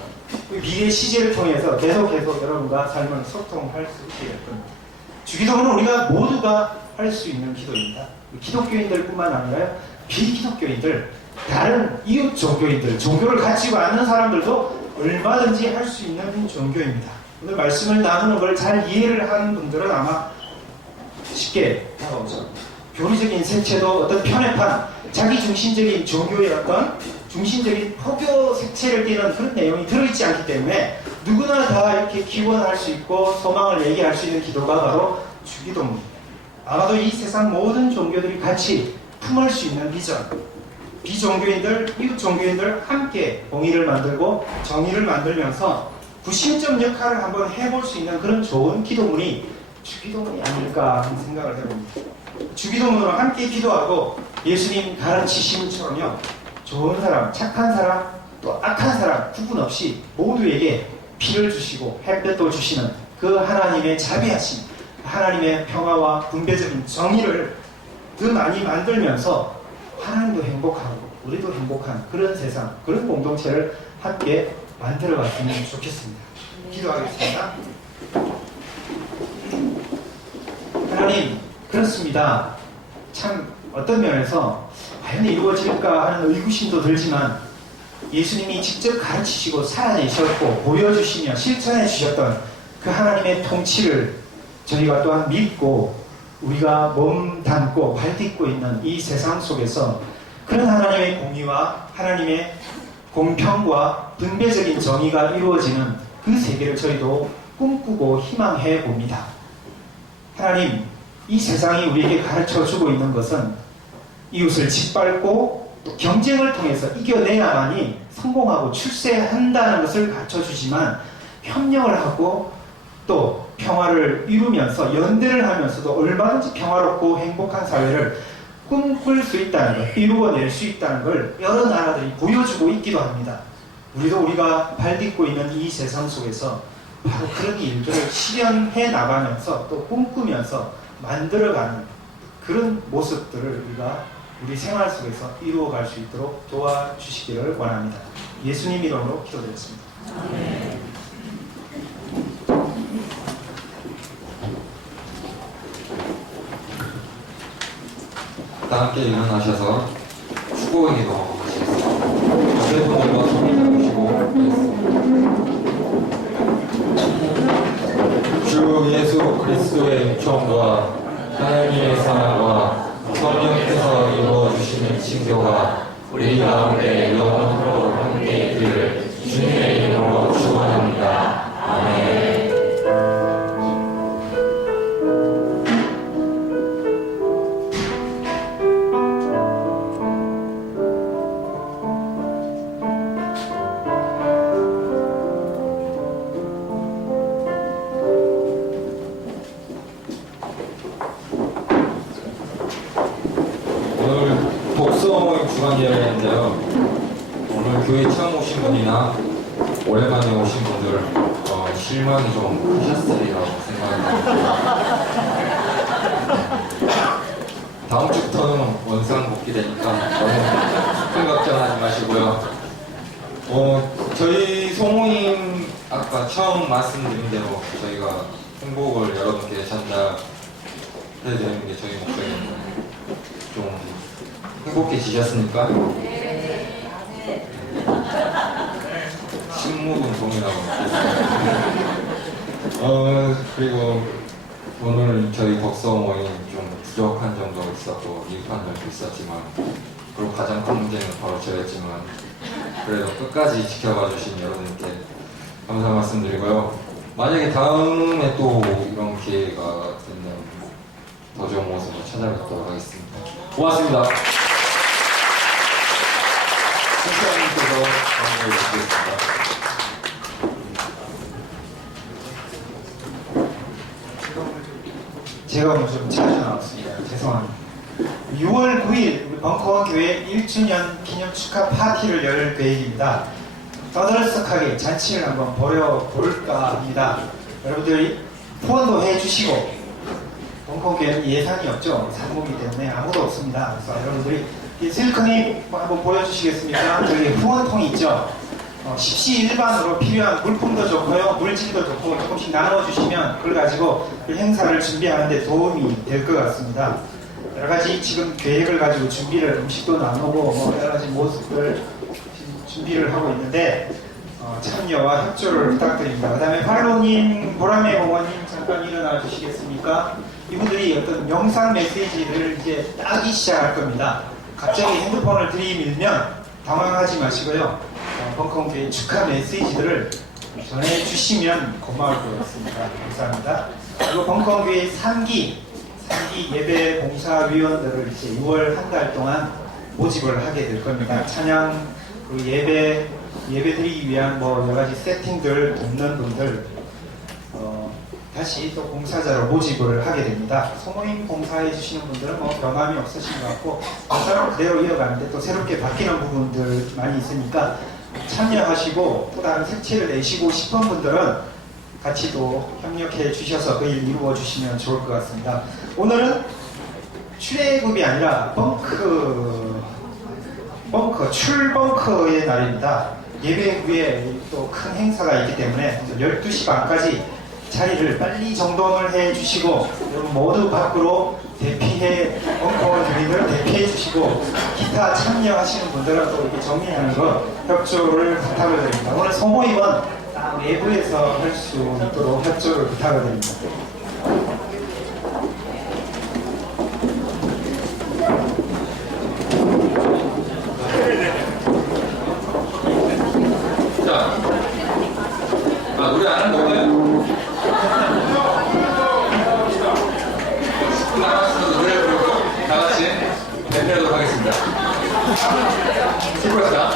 미래 시제를 통해서 계속 여러분과 삶을 소통할 수 있게 될 겁니다. 주기도는 우리가 모두가 할 수 있는 기도입니다. 기독교인들뿐만 아니라 비기독교인들, 다른 이웃 종교인들, 종교를 가지고 않는 사람들도 얼마든지 할 수 있는 종교입니다. 오늘 말씀을 나누는 걸 잘 이해를 하는 분들은 아마 쉽게 다가오죠. 교리적인 색채도 어떤 편협한 자기중심적인 종교의 어떤 중심적인 포교 색채를 띠는 그런 내용이 들어있지 않기 때문에 누구나 다 이렇게 기원할 수 있고 소망을 얘기할 수 있는 기도가 바로 주기도입니다. 아마도 이 세상 모든 종교들이 같이 품을 수 있는 비전, 비종교인들, 이웃 종교인들 함께 공의를 만들고 정의를 만들면서 구심점 역할을 한번 해볼 수 있는 그런 좋은 기도문이 주기도문이 아닐까 하는 생각을 해봅니다. 주기도문으로 함께 기도하고 예수님 가르치심처럼요, 좋은 사람, 착한 사람, 또 악한 사람 구분 없이 모두에게 피를 주시고 햇볕도 주시는 그 하나님의 자비하심, 하나님의 평화와 분배적인 정의를 더 많이 만들면서 하나님도 행복하고 우리도 행복한 그런 세상, 그런 공동체를 함께 만들어갔으면 좋겠습니다. 기도하겠습니다. 하나님, 그렇습니다. 참 어떤 면에서 과연 이루어질까 하는 의구심도 들지만 예수님이 직접 가르치시고 살아내셨고 보여주시며 실천해 주셨던 그 하나님의 통치를 저희가 또한 믿고 우리가 몸 담고 발 딛고 있는 이 세상 속에서 그런 하나님의 공의와 하나님의 공평과 분배적인 정의가 이루어지는 그 세계를 저희도 꿈꾸고 희망해 봅니다. 하나님, 이 세상이 우리에게 가르쳐주고 있는 것은 이웃을 짓밟고 또 경쟁을 통해서 이겨내야만이 성공하고 출세한다는 것을 가르쳐주지만 협력을 하고 또 평화를 이루면서 연대를 하면서도 얼마든지 평화롭고 행복한 사회를 꿈꿀 수 있다는 것, 이루어낼 수 있다는 걸 여러 나라들이 보여주고 있기도 합니다. 우리도 우리가 발 딛고 있는 이 세상 속에서 바로 그런 일들을 실현해 나가면서 또 꿈꾸면서 만들어가는 그런 모습들을 우리가 우리 생활 속에서 이루어갈 수 있도록 도와주시기를 원합니다. 예수님 이름으로 기도드렸습니다. 다 함께 일어나셔서 축복의 기도 하시겠습니다. 옆에 분들과 손을 잡으시고 주 예수 그리스도의 은총과 하나님의 사랑과 성령께서 이루어주시는 친교가 우리 가운데 영원토록 함께 있기를 주님의 이름으로 축원합니다. 아멘. 주간예배인데요. 오늘 교회 처음 오신 분이나 오랜만에 오신 분들 실망이 좀 크셨으리라고 생각합니다. 다음 주부터는 원상 복귀되니까 너무 큰 걱정하지 마시고요. 저희 소모임 아까 처음 말씀드린 대로 저희가 행복을 여러분께 전달해드리는 게 저희 목표입니다. 좀 행복해지셨습니까? 네. 식물은 동이라고. 그리고 오늘 저희 덕서 모임 좀 부족한 점도 있었고 미흡한 점도 있었지만 그리고 가장 큰 문제는 바로 저였지만 그래도 끝까지 지켜봐 주신 여러분께 감사 말씀드리고요. 만약에 다음에 또 이런 기회가 된다면 더 좋은 모습으로 찾아뵙도록 하겠습니다. 고맙습니다. 선생님께서 강의를 해주시겠습니다. 제가 오늘 좀 자주 나왔습니다. 죄송합니다. 6월 9일 우리 벙커원 교회 1주년 기념 축하 파티를 열 계획입니다. 떠들썩하게 잔치를 한번 벌여볼까 합니다. 여러분들이 후원도 해주시고, 벙커원 교회는 예산이 없죠. 상목이기 때문에 아무도 없습니다. 그래서 여러분들이 실크님 한번 보여주시겠습니까? 저기 후원통이 있죠. 십시일반으로 필요한 물품도 좋고요, 물질도 좋고 조금씩 나눠주시면 그걸 가지고 그 행사를 준비하는 데 도움이 될 것 같습니다. 여러 가지 지금 계획을 가지고 준비를, 음식도 나누고 뭐 여러 가지 모습을 지금 준비를 하고 있는데 참여와 협조를 부탁드립니다. 그 다음에 팔로님, 보람의 공원님 잠깐 일어나 주시겠습니까? 이분들이 어떤 영상 메시지를 이제 따기 시작할 겁니다. 갑자기 핸드폰을 들이밀면 당황하지 마시고요. 벙커원교회 축하 메시지들을 전해주시면 고마울 것 같습니다. 감사합니다. 그리고 벙커원교회 3기 예배 봉사위원들을 이제 6월 한 달 동안 모집을 하게 될 겁니다. 찬양, 그 예배 드리기 위한 뭐 여러 가지 세팅들 돕는 분들 다시 또 봉사자로 모집을 하게 됩니다. 소모임 봉사해 주시는 분들은 뭐 변함이 없으신 것 같고 봉사를 그대로 이어가는데 또 새롭게 바뀌는 부분들 많이 있으니까 참여하시고 또 다른 색채를 내시고 싶은 분들은 같이 또 협력해 주셔서 그 일 이루어 주시면 좋을 것 같습니다. 오늘은 출애굽이 아니라 출벙커의 날입니다. 예배 후에 또 큰 행사가 있기 때문에 12시 반까지 자리를 빨리 정돈을 해 주시고 여러분 모두 밖으로 대피해, 벙커원 주민들을 대피해 주시고 기타 참여하시는 분들은 또 이렇게 정리하는 거 협조를 부탁을 드립니다. 오늘 소모임은 딱 내부에서 할 수 있도록 협조를 부탁을 드립니다. 노래 안 하는 건가요? 나가서 노래 부르고 다 같이 밴드하도록 하겠습니다. 수고하셨습니다.